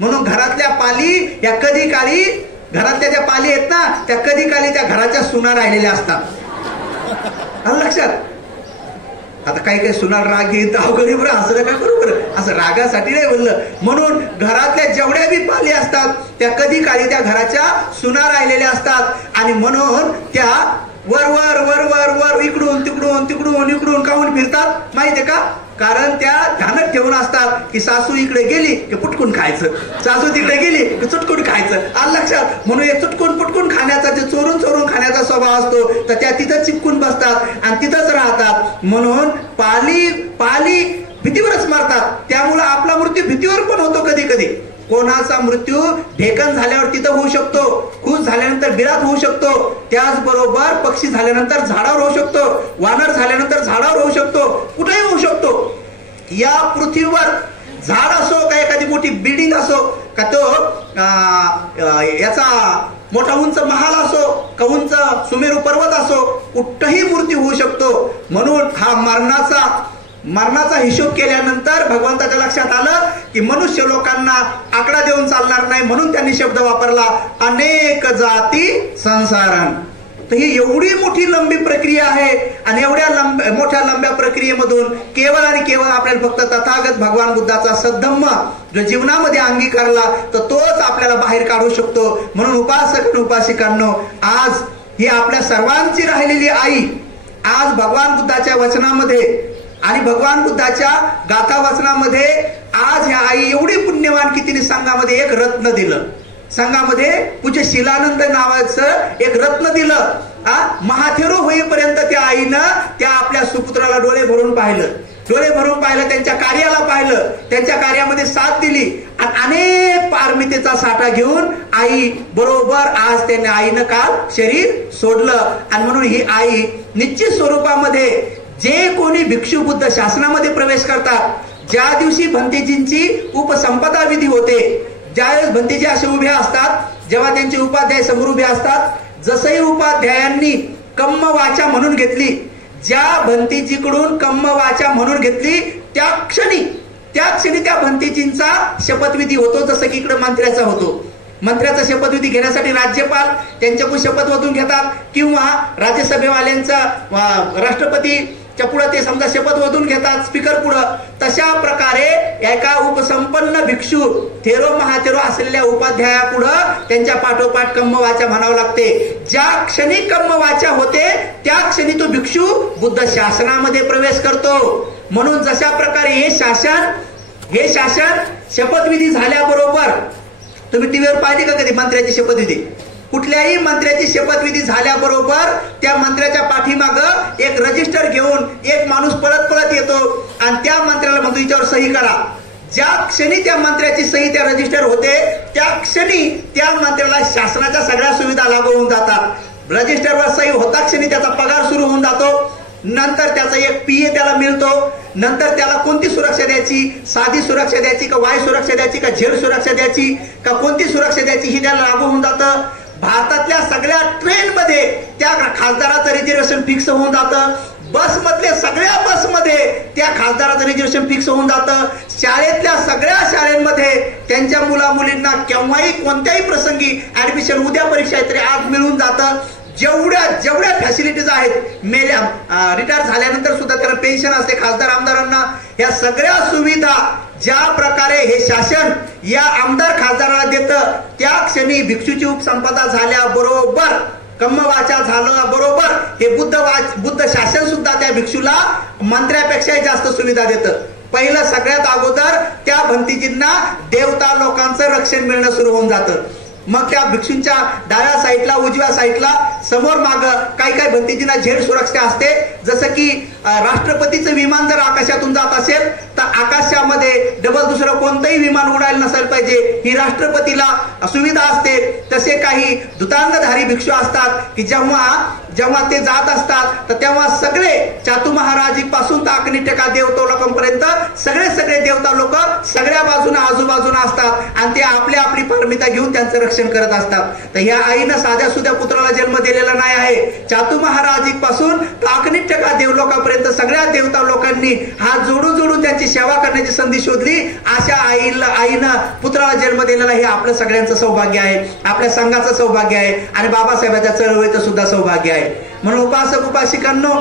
म्हणून घरातल्या पाली या कधी काळी, घरातल्या ज्या पाली आहेत ना त्या कधी काळी त्या घराच्या सुना राहिलेल्या असतात, आलं लक्षात. आता काही सुनार राग येत अवघडी बरं, असं काय बरोबर, असं रागासाठी नाही बोललं. म्हणून घरातल्या जेवढ्या बी पाली असतात त्या कधी काळी त्या घराच्या सुना राहिलेल्या असतात आणि म्हणून त्या वर वर वर वर वर इकडून तिकडून काहून फिरतात माहितीये का? कारण त्या ध्यानात ठेवून असतात की सासू इकडे गेली की पुटकून खायचं, सासू तिकडे गेली की चुटकून खायचं, आलं लक्षात. म्हणून हे चुटकून पुटकून खाण्याचा, जे चोरून खाण्याचा स्वभाव असतो तर त्या तिथं चिपकून बसतात आणि तिथंच राहतात. म्हणून पाली भीतीवरच मरतात. त्यामुळे आपला मृत्यू भीतीवर पण होतो कधी कधी. कोणाचा मृत्यू ढेकण झाल्यावर तिथं होऊ शकतो, खुश झाल्यानंतर बिरात होऊ शकतो, त्याचबरोबर पक्षी झाल्यानंतर झाडावर होऊ शकतो, वानर झाल्यानंतर झाडावर होऊ शकतो, कुठेही होऊ शकतो. या पृथ्वीवर झाड असो का एखादी मोठी बिल्डिंग असो का तो याचा मोठा उंच महाल असो का उंच सुमेरू पर्वत असो, कुठेही मृत्यू होऊ शकतो. म्हणून हा मरणाचा हिशोब केल्यानंतर भगवंताच्या लक्षात आलं की मनुष्य लोकांना आकडा देऊन चालणार नाही, म्हणून त्यांनी शब्द वापरला अनेक जाती संसारण. तर ही एवढी मोठी लंबी प्रक्रिया आहे आणि एवढ्या मोठ्या लंब्या प्रक्रियेमधून केवळ आणि केवळ आपल्याला फक्त तथागत भगवान बुद्धाचा सद्धम्म जो जीवनामध्ये अंगीकारला तर तोच आपल्याला बाहेर काढू शकतो. म्हणून उपासक आणि उपासिकांनो, आज ही आपल्या सर्वांची राहिलेली आई आज भगवान बुद्धाच्या वचनामध्ये आणि भगवान बुद्धाच्या गाथा वचनामध्ये आज ह्या आई एवढी पुण्यवान की तिने संघामध्ये एक रत्न दिलं. संघामध्ये पूज्य शिलानंद नावाचं एक रत्न दिलं. महाथेरो होईपर्यंत त्या आईनं त्या आपल्या सुपुत्राला डोळे भरून पाहिलं, त्यांच्या कार्याला पाहिलं, त्यांच्या कार्यामध्ये साथ दिली आणि अनेक पारमितेचा साठा घेऊन आई बरोबर आज त्याने आईनं काल शरीर सोडलं. आणि म्हणून ही आई निश्चित स्वरूपामध्ये जे कोणी भिक्षू बुद्ध शासनामध्ये प्रवेश करतात, ज्या दिवशी भंतेजींची उपसंपदा विधी होते, ज्यावेळेस भंतेजी असे उभे असतात, जेव्हा त्यांचे उपाध्याय समोर उभे असतात, जसंही उपाध्यायांनी कम्म वाचा म्हणून घेतली, ज्या भंतेजीकडून कम्म वाचा म्हणून घेतली त्या क्षणी त्या भंतेजींचा शपथविधी होतो, जसं की इकडे मंत्र्याचा होतो. मंत्र्याचा शपथविधी घेण्यासाठी राज्यपाल त्यांच्याकडून शपथवधून घेतात किंवा राज्यसभेवाल्यांचा राष्ट्रपतीच्या पुढे ते समजा शपथवधून घेतात स्पीकर पुढं. तशा प्रकारे एका उपसंपन्न भिक्षू थेरो महाथेरो असलेल्या उपाध्यायापुढं त्यांच्या पाठोपाठ कम्मवाचा म्हणावं लागते. ज्या क्षणी कम्मवाचा होते त्या क्षणी तो भिक्षू बुद्ध शासनामध्ये प्रवेश करतो. म्हणून जशा प्रकारे हे शासन शपथविधी झाल्याबरोबर, तुम्ही टीव्हीवर पाहिली का कधी मंत्र्याची शपथविधी? कुठल्याही मंत्र्याची शपथविधी झाल्याबरोबर त्या मंत्र्याच्या पाठीमाग एक रजिस्टर घेऊन एक माणूस पळत येतो आणि त्या मंत्र्याला म्हणतो हिच्यावर सही करा. ज्या क्षणी त्या मंत्र्याची सही त्या रजिस्टर होते त्या क्षणी त्या मंत्र्याला शासनाच्या सगळ्या सुविधा लागू होऊन जातात. रजिस्टरवर सही होता क्षणी त्याचा पगार सुरू होऊन जातो. नंतर त्याचा एक PA त्याला मिळतो. नंतर त्याला कोणती सुरक्षा द्यायची, साधी सुरक्षा द्यायची का वाय सुरक्षा द्यायची का झेड सुरक्षा द्यायची का कोणती सुरक्षा द्यायची ही त्याला लागू होऊन जातं. भारतातल्या सगळ्या ट्रेनमध्ये त्या खासदाराचं रिझर्वेशन फिक्स होऊन जातं. बसमधल्या सगळ्या बसमध्ये त्या खासदाराचं रिझर्वेशन फिक्स होऊन जातं. शाळेतल्या सगळ्या शाळांमध्ये त्यांच्या मुला मुलींना केव्हाही कोणत्याही प्रसंगी ऍडमिशन, उद्या परीक्षा आहे तरी आज मिळून जातं. जेवढ्या फॅसिलिटीज आहेत, रिटायर झाल्यानंतर सुद्धा त्याला पेन्शन असते खासदार आमदारांना, या सगळ्या सुविधा ज्या प्रकारे हे शासन या आमदार खासदाराला देतं, त्या क्षणी भिक्षूची उपसंपदा झाल्याबरोबर कम्मवाचा झालं बरोबर हे बुद्ध शासन सुद्धा त्या भिक्षूला मंत्र्यापेक्षाही जास्त सुविधा देतं. पहिलं सगळ्यात अगोदर त्या भंतीजींना देवता लोकांचं रक्षण मिळणं सुरू होऊन जातं. मग त्या भिक्षूंच्या डाव्या साईडला उजव्या साईडला समोर माग काही भंतीजींना झेड सुरक्षा असते. जसं की राष्ट्रपतीचं विमान जर आकाशातून जात असेल तर आकाशामध्ये डबल दुसरं कोणतंही विमान उडायला नसायला पाहिजे ही राष्ट्रपतीला सुविधा असते. तसे काही दुतांगधारी भिक्षू असतात की जेव्हा ते जात असतात तर तेव्हा सगळे चातू महाराजी पासून तर अग्निटका देवता लोकांपर्यंत सगळे देवता लोक सगळ्या बाजूने आजूबाजूला असतात आणि ते आपली पारमिता घेऊन त्यांचं रक्षण करत असतात. तर ह्या आईनं साध्या सुध्या पुत्राला जन्म दिलेला नाही आहे. चातू महाराजी पासून तर अग्निटका देवलोकापर्यंत सगळ्या देवता लोकांनी हात जोडून त्यांची सेवा करण्याची संधी शोधली. अशा आईनं पुत्राला जन्म दिलेला हे आपलं सगळ्यांचं सौभाग्य आहे, आपल्या संघाचं सौभाग्य आहे आणि बाबासाहेबांच्या चळवळीचं सुद्धा सौभाग्य आहे. म्हणून उपासक उपासिकांनो,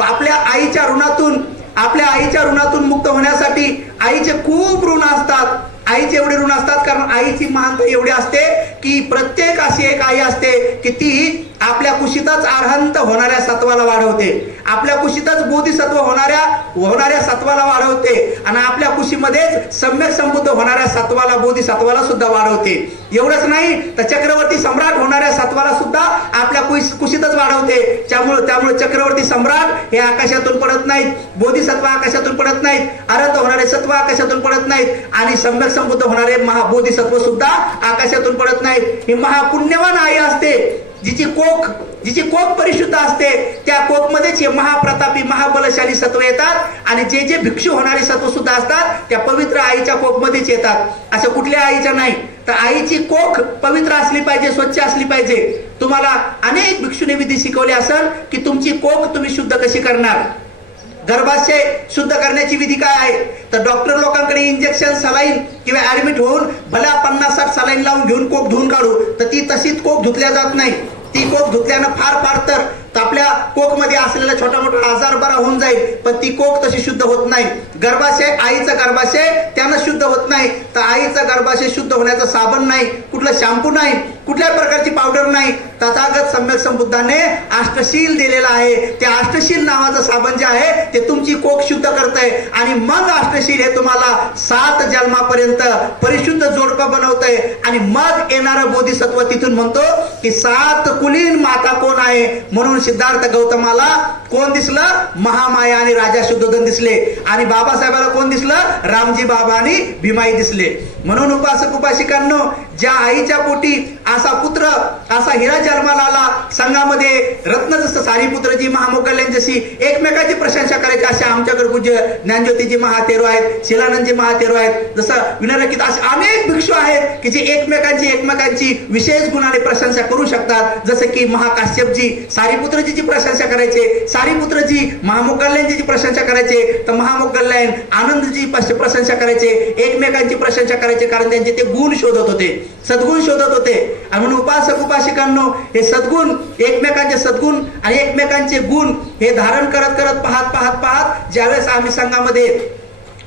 आपल्या आईच्या ऋणातून मुक्त होण्यासाठी आईचे खूप ऋण असतात. आईचे एवढे ऋण असतात कारण आईची महानता एवढी असते की प्रत्येक अशी एक आई असते की ती आपल्या कुशीतच अर्हंत होणाऱ्या सत्वाला वाढवते, आपल्या कुशीतच बोधिसत्व होणाऱ्या सत्वाला वाढवते आणि आपल्या कुशीमध्येच सम्यक संबुद्ध होणाऱ्या सत्वाला बोधिसत्वाला सुद्धा वाढवते. एवढंच नाही तर चक्रवर्ती सम्राट होणाऱ्या सत्वाला सुद्धा आपल्या कुशीतच वाढवते. त्यामुळे चक्रवर्ती सम्राट हे आकाशातून पडत नाहीत, बोधिसत्व आकाशातून पडत नाहीत, अर्हंत होणारे सत्व आकाशातून पडत नाहीत आणि सम्यक संबुद्ध होणारे महाबोधिसत्व सुद्धा आकाशातून पडत नाहीत. ही महापुण्यवान आई असते जिची कोक परिशुद्ध असते. त्या कोक मध्येच हे महाप्रतापी महाबलशाली सत्व येतात आणि जे भिक्षू होणारे सत्व सुद्धा असतात त्या पवित्र आईच्या कोक मध्येच येतात. असं कुठल्या आईच्या नाही. तर आईची कोख पवित्र असली पाहिजे, स्वच्छ असली पाहिजे. तुम्हाला अनेक भिक्षूने विधी शिकवले असेल की तुमची कोख तुम्ही शुद्ध कशी करणार. गर्भाशय शुद्ध करण्याची विधी काय आहे तर डॉक्टर लोकांकडे इंजेक्शन सलाईन किंवा ऍडमिट होऊन भल्या 50-60 सलाईन लावून घेऊन कोक धुवून काढू तर ती तशीच कोक धुतल्या जात नाही. ती कोक धुतल्यानं फार तर आपल्या कोक मध्ये असलेला छोटा मोठा आजार बरा होऊन जाईल, पण ती कोक तशी शुद्ध होत नाही. गर्भाशय, आईचं गर्भाशय त्यानं शुद्ध होत नाही. तर आईचं गर्भाशय शुद्ध होण्याचं साबण नाही, कुठलं शॅम्पू नाही, कुठल्या प्रकारची पावडर नाही. तथागत सम्यक संबुद्धाने अष्टशील दिलेला आहे. त्या अष्टशील नावाचं साबण जे आहे ते तुमची कोक शुद्ध करतंय आणि मग अष्टशील हे तुम्हाला 7 जन्मापर्यंत परिशुद्ध जोडपं बनवतंय आणि मग येणारं बोधिसत्व तिथून म्हणतो की 7 कुलीन माता कोण आहे. म्हणून सिद्धार्थ गौतमाला कोण दिसलं, महामाया आणि राजा शुद्धोधन दिसले आणि बाबासाहेबाला कोण दिसलं, रामजी बाबा आणि भीमाई दिसले. म्हणून उपासक उपासिकांनो, ज्या आईच्या पोटी असा पुत्र असा हिरा जन्माला आला, संघामध्ये रत्न जसं सारीपुत्रजी महामोगल्यान जशी एकमेकाची प्रशंसा करायची अशा आमच्याकडे पूज्य ज्ञानज्योतीजी महातेरो आहेत, शिलानंदजी महातेरो आहेत, जसं विनरकित असे अनेक भिक्षू आहेत की जे एकमेकांची विशेष गुणाने प्रशंसा करू शकतात. जसं की महाकाश्यपजी सारीपुत्रजीची प्रशंसा करायचे, सारीपुत्रजी महामोगल्यानजीची प्रशंसा करायचे, तर महामोगल्यान आनंदजी प्रशंसा करायचे, एकमेकांची प्रशंसा करायचे, कारण त्यांचे ते गुण शोधत होते, सद्गुण शोधत होते. आणि म्हणून उपासक उपासिकांनो, हे सद्गुण, एकमेकांचे सद्गुण आणि एकमेकांचे गुण हे धारण करत पाहत ज्यावेळेस आम्ही संघामध्ये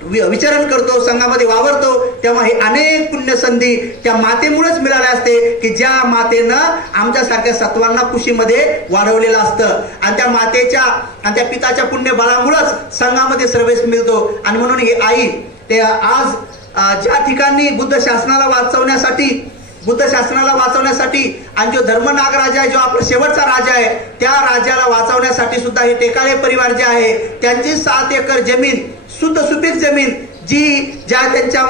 विचरण करतो, संघामध्ये वावरतो, तेव्हा हे अनेक पुण्य संधी त्या मातेमुळेच मिळाल्या असते की ज्या मातेनं आमच्यासारख्या सत्वांना कुशीमध्ये वाढवलेलं असतं आणि त्या मातेच्या आणि त्या पिताच्या पुण्य बळामुळेच संघामध्ये प्रवेश मिळतो. आणि म्हणून ही आई ते आज ज्या ठिकाणी बुद्ध शासनाला वाचवण्यासाठी आणि जो धर्मनाग राजा आहे, जो आपला शेवटचा राजा आहे, त्या राजाला वाचवण्यासाठी सुद्धा हे टेकाळे परिवार जे आहे त्यांची 7 एकर जमीन, शुद्ध सुपीक जमीन ज्या त्यांच्या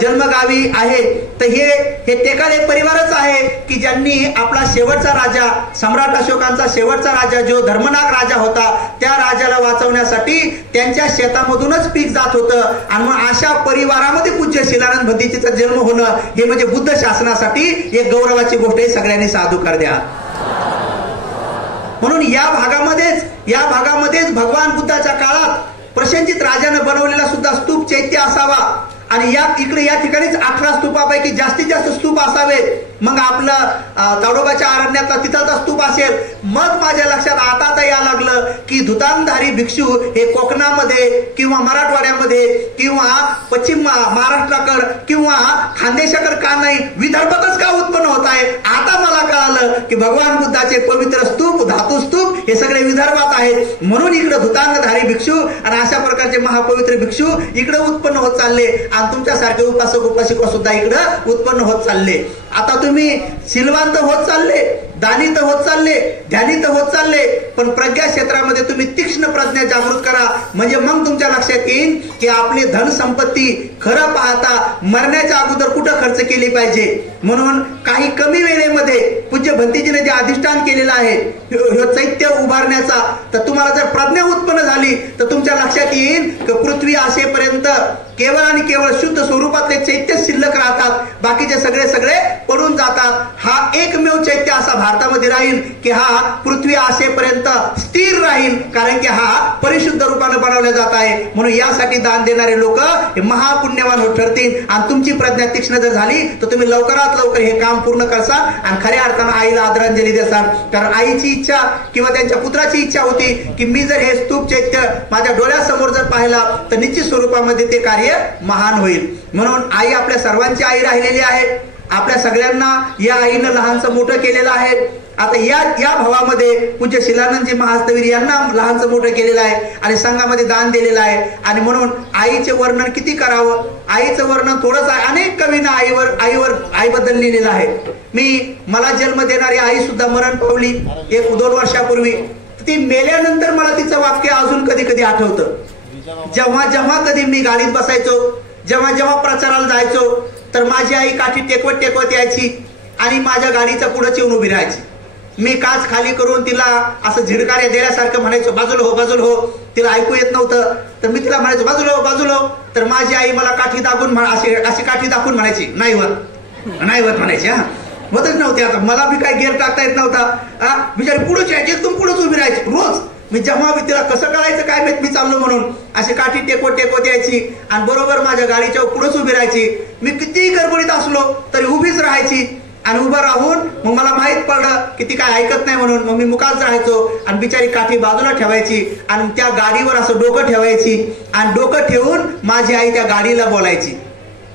जन्मगावी आहे, तर हे टेकाळे परिवारच आहे की ज्यांनी आपला शेवटचा राजा, सम्राट अशोकांचा शेवटचा राजा जो धर्मनाग राजा होता, त्या राजाला वाचवण्यासाठी त्यांच्या शेतामधूनच पीक जात होतं. आणि मग अशा परिवारामध्ये पूज्य शिलानंद भंतीजीचा जन्म होणं हे म्हणजे बुद्ध शासनासाठी एक गौरवाची गोष्ट आहे. सगळ्यांनी साधुकार द्या. म्हणून या भागामध्येच भगवान बुद्धाच्या काळात प्रसेनजित राजाने बनवलेला सुद्धा स्तूप चैत्य असावा आणि या ठिकाणीच 18 स्तूपापैकी जास्तीत जास्त स्तूप असावेत. मग आपलं ताडोबाच्या अरण्यातला तिथलचा स्तूप असेल. मग माझ्या लक्षात आता या लागलं की धुतांगधारी भिक्षू हे कोकणामध्ये किंवा मराठवाड्यामध्ये किंवा पश्चिम महाराष्ट्राकडे किंवा खानदेशाकडे का नाही, विदर्भातच का उत्पन्न होत आहे. आता मला कळालं की भगवान बुद्धाचे पवित्र स्तूप, धातू स्तूप हे सगळे विदर्भात आहेत. म्हणून इकडे धुतांगधारी भिक्षू आणि अशा प्रकारचे महापवित्र भिक्षू इकडे उत्पन्न होत चालले आणि तुमच्यासारखे उपासक उपासिका सुद्धा इकडे उत्पन्न होत चालले. आता तुम्ही सिलवांत होत चालले, दानित होत चालले, ध्यानित होत चालले, पण प्रज्ञा क्षेत्रामध्ये तुम्ही तीक्ष्ण प्रज्ञा जागृत करा. म्हणजे मग तुमच्या लक्षात येईल की आपली धन संपत्ती खरं पाहता मरण्याच्या अगोदर कुठं खर्च केली पाहिजे. म्हणून काही कमी वेळेमध्ये पूज्य भंतीजीने जे अधिष्ठान केलेलं आहे चैत्य उभारण्याचा, तर तुम्हाला जर प्रज्ञा उत्पन्न झाली तर तुमच्या लक्षात येईल की पृथ्वी असेपर्यंत केवळ आणि केवळ शुद्ध स्वरूपातले चैत्य शिल्लक राहतात, बाकीचे सगळे पडून जातात. हा एकमेव चैत्य असा भारतामध्ये राहील की हा पृथ्वी असेपर्यंत स्थिर राहील, कारण की हा परिशुद्ध रूपाने बनवला जात आहे. म्हणून यासाठी दान देणारे लोक हे महापुण्यवान होत ठरतील आणि तुमची प्रज्ञा तीक्ष्ण जर झाली तर तुम्ही लवकरात लवकर हे काम पूर्ण करसाल आणि खऱ्या अर्थानं आईला आदरांजली देसाल. कारण आईची इच्छा किंवा त्यांच्या पुत्राची इच्छा होती की मी जर हे स्तूप चैत्य माझ्या डोळ्यासमोर जर पाहिला तर निश्चित स्वरूपामध्ये ते कार्य महान होईल. म्हणून आई आपल्या सर्वांची आई राहिलेली आहे. आपल्या सगळ्यांना या आईनं लहानचं मोठं केलेलं आहे. आता या भावामध्ये पूज्य शिलानंदजी महास्तवीर यांना लहानचं मोठं केलेलं आहे आणि संघामध्ये दान दिलेलं आहे. आणि म्हणून आईचे वर्णन किती करावं, आईचं वर्णन थोडंच आहे. अनेक कवींना आईबद्दल लिहिलेलं आहे. मला जन्म देणारी आई सुद्धा मरण पावली 1-2 वर्षापूर्वी. ती मेल्यानंतर मला तिचं वाक्य अजून कधी कधी आठवतं. जेव्हा कधी मी गाडीत बसायचो, जेव्हा प्रचाराला जायचो, तर माझी आई काठी टेकवत यायची आणि माझ्या गाडीच्या पुढेच येऊन उभी राहायची. मी काच खाली करून तिला असं झिडकाऱ्या देण्यासारखं म्हणायचो, बाजूला हो. तिला ऐकू येत नव्हतं, तर मी तिला म्हणायचो बाजूला हो. तर माझी आई मला काठी दाखवून अशी काठी दाखवून म्हणायची, नाही होत म्हणायची. होतच नव्हती. आता मला बी काय गेअर टाकता येत नव्हता. बिचारी पुढेच यायची, एकदम पुढेच उभी राहायची रोज. मी जेव्हा तिला कसं करायचं काय माहित, मी चाललो म्हणून अशी काठी टेकवत यायची आणि बरोबर माझ्या गाडीच्या पुढेच उभी राहायची. मी कितीही गडबडीत असलो तरी उभीच राहायची. आणि उभं राहून मग मला माहित पडलं की ती काय ऐकत नाही म्हणून मग मी मुकाच राहायचो आणि बिचारी काठी बाजूला ठेवायची आणि त्या गाडीवर असं डोकं ठेवायची आणि डोकं ठेवून माझी आई त्या गाडीला बोलायची.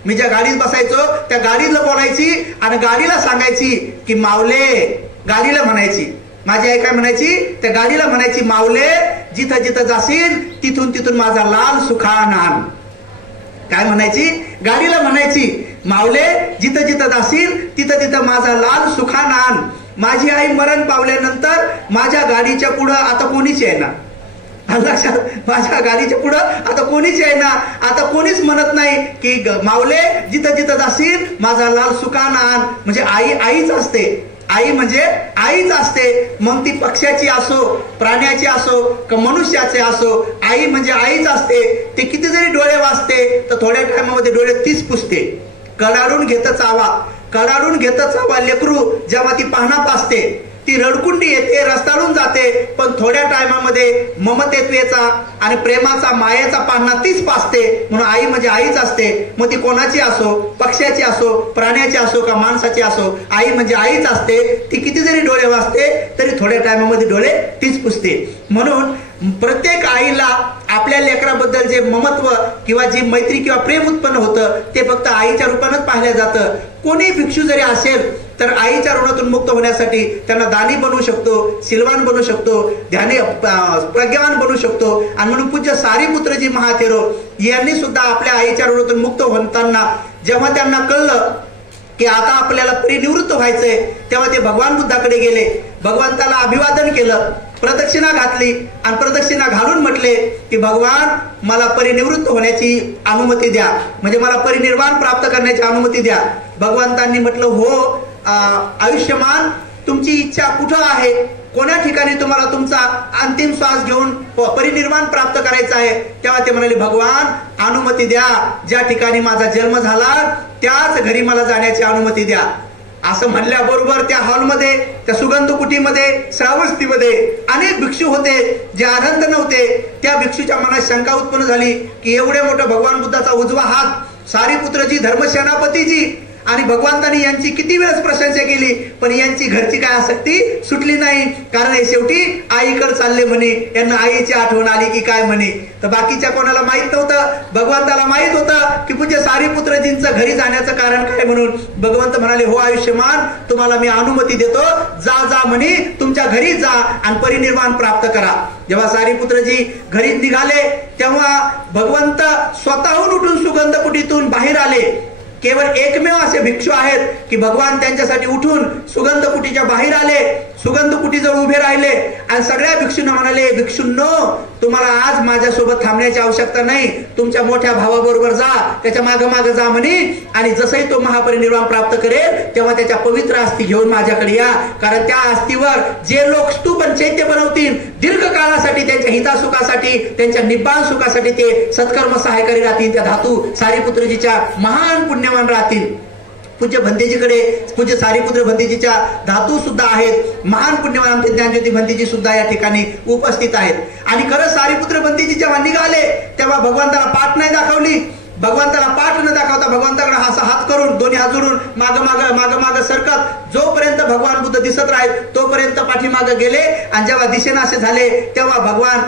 मी ज्या गाडीत बसायचो त्या गाडीला बोलायची आणि गाडीला सांगायची की मावले, गाडीला म्हणायची. माझी आई काय म्हणायची, त्या गाडीला म्हणायची, मावले जिथं जाशील तिथून माझा लाल सुखान आण. काय म्हणायची, गाडीला म्हणायची, मावले जिथं जाशील तिथं माझा लाल सुखान आण. माझी आई मरण पावल्यानंतर माझ्या गाडीच्या पुढं आता कोणीच आहे ना, लक्षात, माझ्या गाडीच्या पुढं आता कोणीच आहे ना. आता कोणीच म्हणत नाही की मावले जिथं जाशील माझा लाल सुखान आण. म्हणजे आईच असते. आई म्हणजे आईच असते. मग ती पक्ष्याची असो, प्राण्याची असो का मनुष्याचे असो, आई म्हणजे आईच असते. ते किती जरी डोळे वाचते तर थोड्या टायमामध्ये डोळे तीच पुसते. कडाडून घेतं चावा लेकरू जेव्हा ती पाहणा पासते, ती रडकुंडी येते, रस्ताळून जाते, पण थोड्या टायमामध्ये ममतेत्वेचा आणि प्रेमाचा, मायेचा पाहणा तीच पासते. म्हणून आई म्हणजे आईच असते. मग ती कोणाची असो, पक्ष्याची असो, प्राण्याची असो का माणसाची असो, आई म्हणजे आईच असते. ती किती जरी डोळे वाचते तरी थोड्या टायमामध्ये डोळे तीच पुसते. म्हणून प्रत्येक आईला आपल्या लेकराबद्दल जे ममत्व किंवा जी मैत्री किंवा प्रेम उत्पन्न होतं ते फक्त आईच्या रूपानंच पाहिलं जातं. कोणी भिक्षू जरी असेल तर आईच्या ऋणातून मुक्त होण्यासाठी त्यांना दानी बनवू शकतो, सिलवान बनवू शकतो, ध्यानी प्रज्ञावान बनवू शकतो. आणि म्हणून पूज्य सारीपुत्रजी महाथेरो यांनी सुद्धा आपल्या आईच्या ऋणातून मुक्त होताना जेव्हा त्यांना कळलं की आता आपल्याला परिनिवृत्त व्हायचंय, तेव्हा ते भगवान बुद्धाकडे गेले, भगवंताला अभिवादन केलं, प्रदक्षिणा घातली आणि प्रदक्षिणा घालून म्हटले की भगवान मला परिनिवृत्त होण्याची अनुमती द्या, म्हणजे मला परिनिर्वाण प्राप्त करण्याची अनुमती द्या. भगवंतांनी म्हटलं हो आयुष्यमान, तुमची इच्छा कुठं आहे, कोण्या ठिकाणी तुम्हाला तुमचा अंतिम श्वास घेऊन परिनिर्वाण प्राप्त करायचा आहे. तेव्हा ते म्हणाले भगवान अनुमती द्या, ज्या ठिकाणी माझा जन्म झाला त्याच घरी मला जाण्याची अनुमती द्या. असं म्हणल्याबरोबर त्या हॉलमध्ये, त्या सुगंध कुटीमध्ये, श्रावस्तीमध्ये अनेक भिक्षू होते जे आनंद नव्हते. त्या भिक्षूच्या मनात शंका उत्पन्न झाली की एवढे मोठं भगवान बुद्धाचा उजवा हात सारीपुत्रजी, धर्मसेनापतीजी, आणि भगवंतांनी यांची किती वेळेस प्रशंसा केली पण यांची घरची काय आसक्ती सुटली नाही. कारण हे शेवटी आईकडे चालले म्हणे, यांना आईची आठवण आली की काय म्हणे. तर बाकीच्या कोणाला माहित नव्हतं, भगवंताला माहित होतं की पूज्य सारीपुत्रजींचं घरी जाण्याचं कारण काय. म्हणून भगवंत म्हणाले हो आयुष्यमान, तुम्हाला मी अनुमती देतो, जा म्हणे, तुमच्या घरी जा आणि परिनिर्वाण प्राप्त करा. जेव्हा सारीपुत्रजी घरी निघाले तेव्हा भगवंत स्वतःहून उठून सुगंध कुटीतून बाहेर आले. केवळ एकमेव असे भिक्षू आहेत की भगवान त्यांच्यासाठी उठून सुगंध कुटीच्या बाहेर आले, सुगंध कुटीजवळ उभे राहिले आणि सगळ्या भिक्षूंना म्हणाले, भिक्षूंनो तुम्हाला आज माझ्यासोबत थांबण्याची आवश्यकता नाही, तुमच्या मोठ्या भावाबरोबर जा, त्याच्या मागे जा म्हणे, आणि जसंही तो महापरिनिर्वाण प्राप्त करेल तेव्हा त्याच्या पवित्र अस्थी घेऊन माझ्याकडे या. कारण त्या अस्थीवर जे लोक स्तूप आणि चैत्य बनवतील दीर्घ काळासाठी, त्यांच्या हितासुखासाठी, त्यांच्या निब्बाण सुखासाठी ते सत्कर्म सहायकारी राहतील. त्या धातू सारीपुत्रजीच्या महान पुण्यवान राहतील. पूज्य भंतेजीकडे पूज्य सारीपुत्र भंतेजीच्या धातू सुद्धा आहेत. महान पुण्यवान आमचे ज्ञानज्योती भंतेजी सुद्धा या ठिकाणी उपस्थित आहेत. आणि खरंच सारीपुत्र भंतेजी जेव्हा निघाले तेव्हा भगवंताला पाठ नाही दाखवली. भगवंताला पाठ न दाखवता भगवंताकडे असा हात करून दोन्ही हात जोडून माग सरकत जोपर्यंत भगवान बुद्ध दिसत राहील तोपर्यंत पाठीमागे गेले. आणि जेव्हा दिशेनाशे झाले तेव्हा भगवान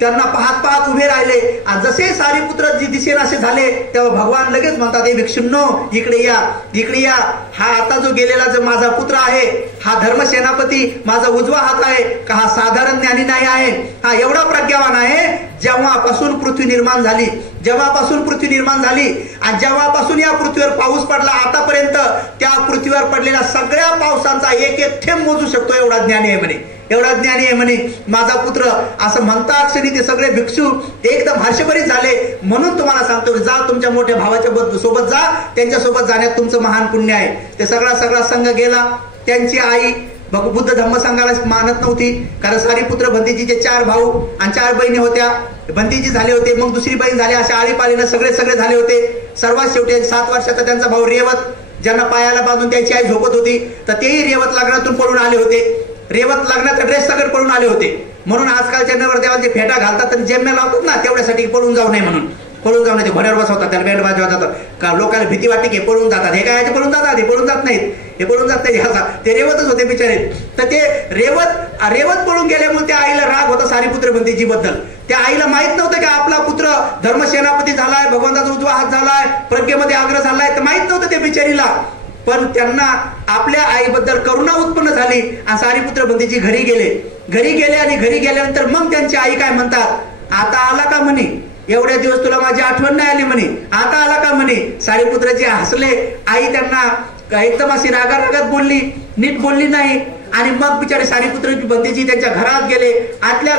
त्यांना पाहत पाहत उभे राहिले आणि जसे सारीपुत्र जी दिसेन असे झाले तेव्हा भगवान लगेच म्हणतात, हे भिक्षुंनो इकडे या, इकडे या. हा आता जो गेलेला जो माझा पुत्र आहे, हा धर्मसेनापती माझा उजवा हात आहे का, हा साधारण ज्ञानी नाही आहे, हा एवढा प्रज्ञावान आहे. जेव्हापासून पृथ्वी निर्माण झाली, जेव्हापासून पृथ्वी निर्माण झाली आणि जेव्हापासून या पृथ्वीवर पाऊस पडला आतापर्यंत त्या पृथ्वीवर पडलेल्या सगळ्या पावसांचा एक एक थेंब मोजू शकतो एवढा ज्ञानी आहे म्हणे, एवढा ज्ञानी आहे म्हणे माझा पुत्र. असं म्हणता क्षणी ते सगळे भिक्षू एकदम हर्षभरीत झाले. म्हणून तुम्हाला सांगतो, जा तुमच्या मोठ्या भावाच्या सोबत जा, त्यांच्यासोबत जाण्यात तुमचं महान पुण्य आहे. ते सगळा संघ गेला. त्यांची आई बुद्ध धम्म संघाला मानत नव्हती, कारण सारीपुत्र भंतीजीचे 4 भाऊ आणि 4 बहिणी होत्या. भंतीजी झाले होते, मग दुसरी बहीण झाली, अशा आळीपाळीनं सगळे झाले होते. सर्वात शेवटी 7 वर्षाचा त्यांचा भाऊ रेवत, ज्यांना पायाला बांधून त्याची आई झोपत होती, तर तेही रेवत लग्नातून पळून आले होते. रेवत लग्नाचा ड्रेस सगळे पळून आले होते. म्हणून आजकालच्या नवरदेवांचे फेटा घालतात आणि जेम्या लावतात ना, तेवढ्यासाठी पळून जाऊ नये म्हणून. पळून जाऊ नये, ते घोड्यावर बसवतात, त्याला बँड वाजवतात का, लोकांना भीती वाटते की पळून जातात. हे काय पळून जातात, हे पळून जात नाहीत, हे पळून जात नाही. ते रेवतच होते बिचारे. तर ते रेवत पळून गेल्यामुळे त्या आईला राग होता सारीपुत्र भंतीजी बद्दल. त्या आईला माहित नव्हतं की आपला पुत्र धर्मसेनापती झालाय, भगवंताचा उजवा हात झालाय, प्रज्ञेमध्ये आग्रह झालाय, तर माहित नव्हतं ते बिचारीला. पण त्यांना आपल्या आईबद्दल करुणा उत्पन्न झाली आणि सारीपुत्र भंतीजी घरी गेले आणि घरी गेल्यानंतर मग त्यांची आई काय म्हणतात, आता आला का म्हणे, एवढ्या दिवस तुला माझी आठवण नाही आली म्हणे, आता आला का म्हणे. सारीपुत्रजी हसले. आई त्यांना एकदम अशी रागात बोलली, नीट बोलली नाही. आणि मग बिचारे सारीपुत्रजी भंतीजी त्यांच्या घरात गेले. आतल्या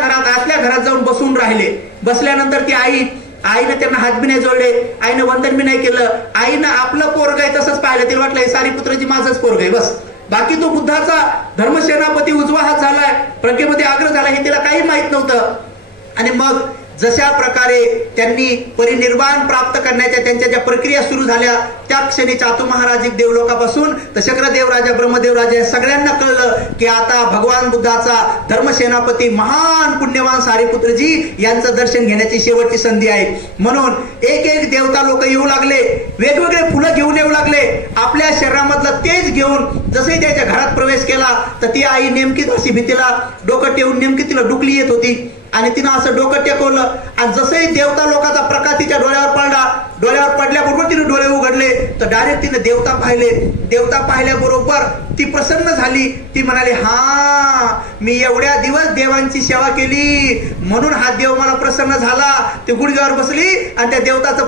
घरात जाऊन बसून राहिले. बसल्यानंतर ती आईनं त्यांना हात बी नाही जोडले, आईनं वंदन बी नाही केलं. आईनं आपलं पोरग आहे तसंच पाहिलं. तिला वाटलं सारीपुत्रजी माझंच पोरग आहे बस, बाकी तो बुद्धाचा धर्मसेनापती उजवा हात झालाय, प्रज्ञेमध्ये आग्रह झाला, हे तिला काही माहित नव्हतं. आणि मग जशा प्रकारे त्यांनी परिनिर्वाण प्राप्त करण्याच्या त्यांच्या ज्या प्रक्रिया सुरू झाल्या, त्या क्षणी चातु महाराज देवलोकापासून तर शक्रदेव राजा, ब्रह्मदेव राजा या सगळ्यांना कळलं की आता भगवान बुद्धाचा धर्मसेनापती महान पुण्यवान सारीपुत्रजी यांचं दर्शन घेण्याची शेवटची संधी आहे. म्हणून एक देवता लोक येऊ लागले, वेगवेगळे फुलं घेऊन येऊ लागले, आपल्या शरीरामधलं तेज घेऊन. जसंही त्याच्या घरात प्रवेश केला तर ती आई नेमकीच अशी भीतीला डोकं ठेवून नेमकी तिला डुकली येत होती आणि तिनं असं डोकं टेकवलं आणि जसंही देवता लोकांचा प्रकाश तिच्या डोळ्यावर पडला, डोळ्यावर पडल्याबरोबर तिने डोळे उघडले तर डायरेक्ट तिने देवता पाहिले. देवता पाहिल्याबरोबर ती प्रसन्न झाली. ती म्हणाली, हा मी एवढ्या दिवस देवांची सेवा केली म्हणून हा देव मला प्रसन्न झाला. ती गुडघ्यावर बसली आणि त्या देवताचं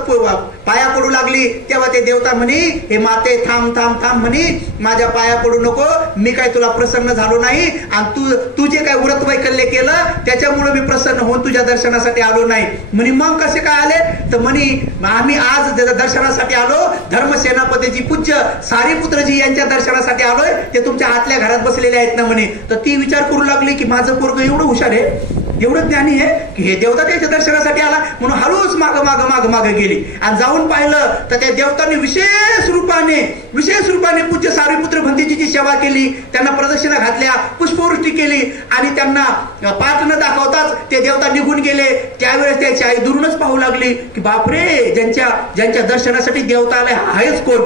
पाया पडू लागली. तेव्हा ते देवता म्हणे, हे माते थांब म्हणे, माझ्या पाया पडू नको, मी काय तुला प्रसन्न झालो नाही आणि तू जे काय व्रत वैकल्य केलं त्याच्यामुळे मी प्रसन्न होऊन तुझ्या दर्शनासाठी आलो नाही. म्हणे मग कसे काय आले, तर म्हणे आम्ही आज दर्शनासाठी आलो, धर्मसेनापतीजी पूज्य सारीपुत्रजी यांच्या दर्शनासाठी आलोय, ते तुमच्या आतल्या घरात बसलेले आहेत ना म्हणे. तर ती विचार करू लागली की माझं पोरग एवढं हुशार आहे, एवढं ज्ञानी आहे की हे देवता त्याच्या दर्शनासाठी आला. म्हणून हळूच माग गेली आणि जाऊन पाहिलं तर त्या देवतांनी विशेष रूपाने पूज्य सारीपुत्र भंतीजीची सेवा केली. त्यांना प्रदक्षिणा घातल्या, पुष्पवृष्टी केली आणि त्यांना पाठ न दाखवताच ते देवता निघून गेले. त्यावेळेस त्याची आई दुरूनच पाहू लागली की बापरे, ज्यांच्या दर्शनासाठी देवता आले आहेच कोण.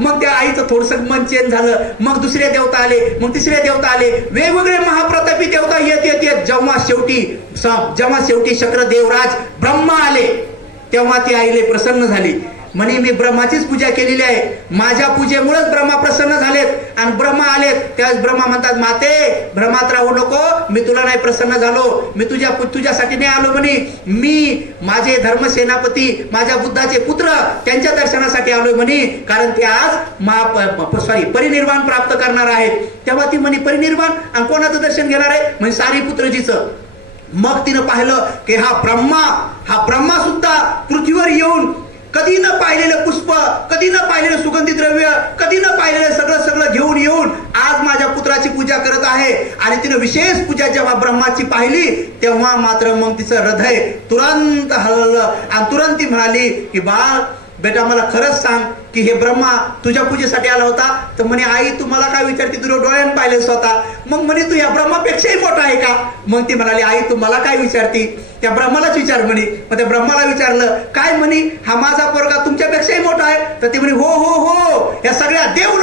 मग त्या आईचं थोडंसं मन चेंज झालं. मग दुसरे देवता आले, मग तिसरे देवता आले, वेगवेगळे महाप्रतापी देवता येत जेव्हा शेवटी शक्रदेवराज ब्रह्मा आले तेव्हा ती आईले प्रसन्न झाली. म्हणे मी ब्रह्माचीच पूजा केलेली आहे, माझ्या पूजेमुळेच ब्रह्मा प्रसन्न झालेत आणि ब्रह्मा आलेत. त्यावेळेस ब्रह्मा म्हणतात, माते भ्रमात राहू नको, मी तुला नाही प्रसन्न झालो, मी तुझ्यासाठी नाही आलो म्हणे, मी माझे धर्मसेनापती माझ्या बुद्धाचे पुत्र त्यांच्या दर्शनासाठी आलोय म्हणे, कारण ते आज परिनिर्वाण प्राप्त करणार आहेत. तेव्हा ती म्हणे परिनिर्वाण आणि कोणाचं दर्शन घेणार आहे, म्हणजे सारीपुत्रजीचं. मग तिनं पाहिलं की हा ब्रह्मा सुद्धा पृथ्वीवर येऊन कधी न पाहिलेलं पुष्प, कधी न पाहिलेलं सुगंधी द्रव्य, कधी न पाहिलेलं सगळं घेऊन येऊन आज माझ्या पुत्राची पूजा करत आहे. आणि तिनं विशेष पूजा जेव्हा ब्रह्माची पाहिली तेव्हा मात्र मग तिचं हृदय तुरंत हललं आणि तुरंत ती म्हणाली की बाळ बेटा मला खरंच सांग की हे ब्रह्मा तुझ्या पूजेसाठी आला होता. तर म्हणे आई तू मला काय विचारते, तुझ्या डोळ्यानं पाहिले स्वतः. मग म्हणे तू या ब्रह्मापेक्षाही मोठा आहे का. मग ती म्हणाली आई तू मला काय विचारती, त्या ब्रह्मालाच विचार म्हणे. मग त्या ब्रह्माला विचारलं काय म्हणे, हा माझा पोरगा तुमच्यापेक्षाही मोठा आहे. तर ती म्हणे हो या सगळ्या देव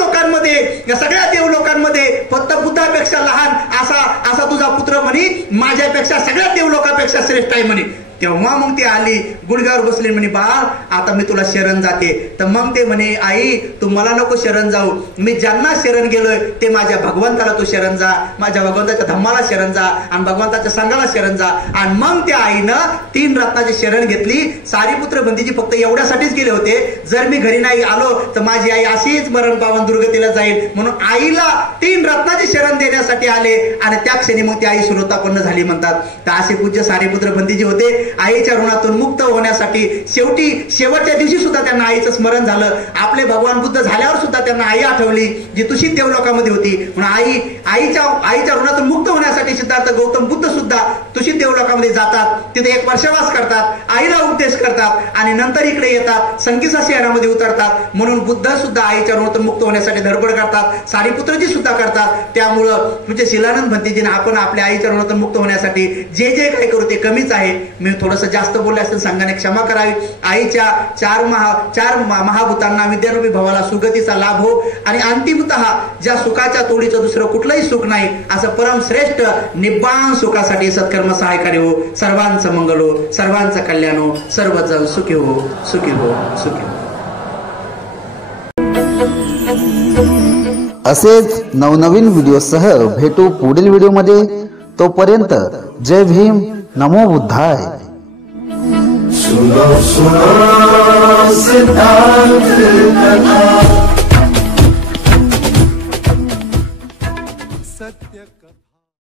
लोकांमध्ये फक्त बुद्धापेक्षा माझ्यापेक्षा लहान असा तुझा पुत्र म्हणे, माझ्यापेक्षा सगळ्या देवलोकापेक्षा श्रेष्ठ आहे म्हणे. तेव्हा मग ती आली, गुडघ्यावर बसली, म्हणे बाळ आता मी तुला शरण जाते. तर मग ते म्हणे आई तू मला नको शरण जाऊ, मी ज्यांना शरण गेलोय ते माझ्या भगवंताला तू शरण जा, माझ्या भगवंताच्या धम्माला शरण जा आणि भगवंताच्या संघाला शरण जा. आणि मग त्या आईनं 3 रत्नाची शरण घेतली. सारीपुत्र बंदीजी फक्त एवढ्यासाठीच गेले होते, जर मी घरी नाही आलो तर माझी आई अशीच मरण पावन दुर्गतीला जाईल, म्हणून आईला 3 रत्नाची शरण देण्यासाठी आले. आणि त्या क्षणी मग ती आई श्रोतापन्न झाली म्हणतात. तर असे पूज्य सारीपुत्र बंदीजी होते. आईच्या ऋणातून मुक्त होण्यासाठी शेवटच्या दिवशी सुद्धा त्यांना आईचं स्मरण झालं. आपले भगवान बुद्ध झाल्यावर सुद्धा त्यांना आई आठवली जी तुषित देवलोकामध्ये होती. म्हणून आईच्या ऋणातून मुक्त होण्यासाठी सिद्धार्थ गौतम बुद्ध सुद्धा तुषित देवलोकामध्ये जातात, तिथे 1 वर्षवास करतात, आईला उपदेश करतात आणि नंतर इकडे येतात, संकीसा शहरामध्ये उतरतात. म्हणून बुद्ध सुद्धा आईच्या ऋणातून मुक्त होण्यासाठी धडपड करतात, सारीपुत्रजी सुद्धा करतात. त्यामुळं म्हणजे शिलानंद भंतेजीने आपण आपल्या आईच्या ऋणातून मुक्त होण्यासाठी जे काही करू ते कमीच आहे. मी थोडंसं जास्त बोलले असेल संघाने क्षमा करावी. आईच्या 4 महाभूतांना विद्यारूपी भावाला सुगतीचा लाभ हो आणि अंतिमतः ज्या सुखाच्या तोडीचं दुसरं कुठलंही सुख नाही असं परम श्रेष्ठ निब्बाण सुखासाठी सत्कर्म सहायकारी हो. सर्वांचं मंगल हो, सर्वांचं कल्याण हो, सर्वजण सुखी हो, सुखी हो, सुखी हो. असेच नवनवीन व्हिडिओसह भेटू पुढील व्हिडिओमध्ये. तोपर्यंत जय भीम, नमो बुद्धाय. सुनो सुनो सिद्धार्थ कथा.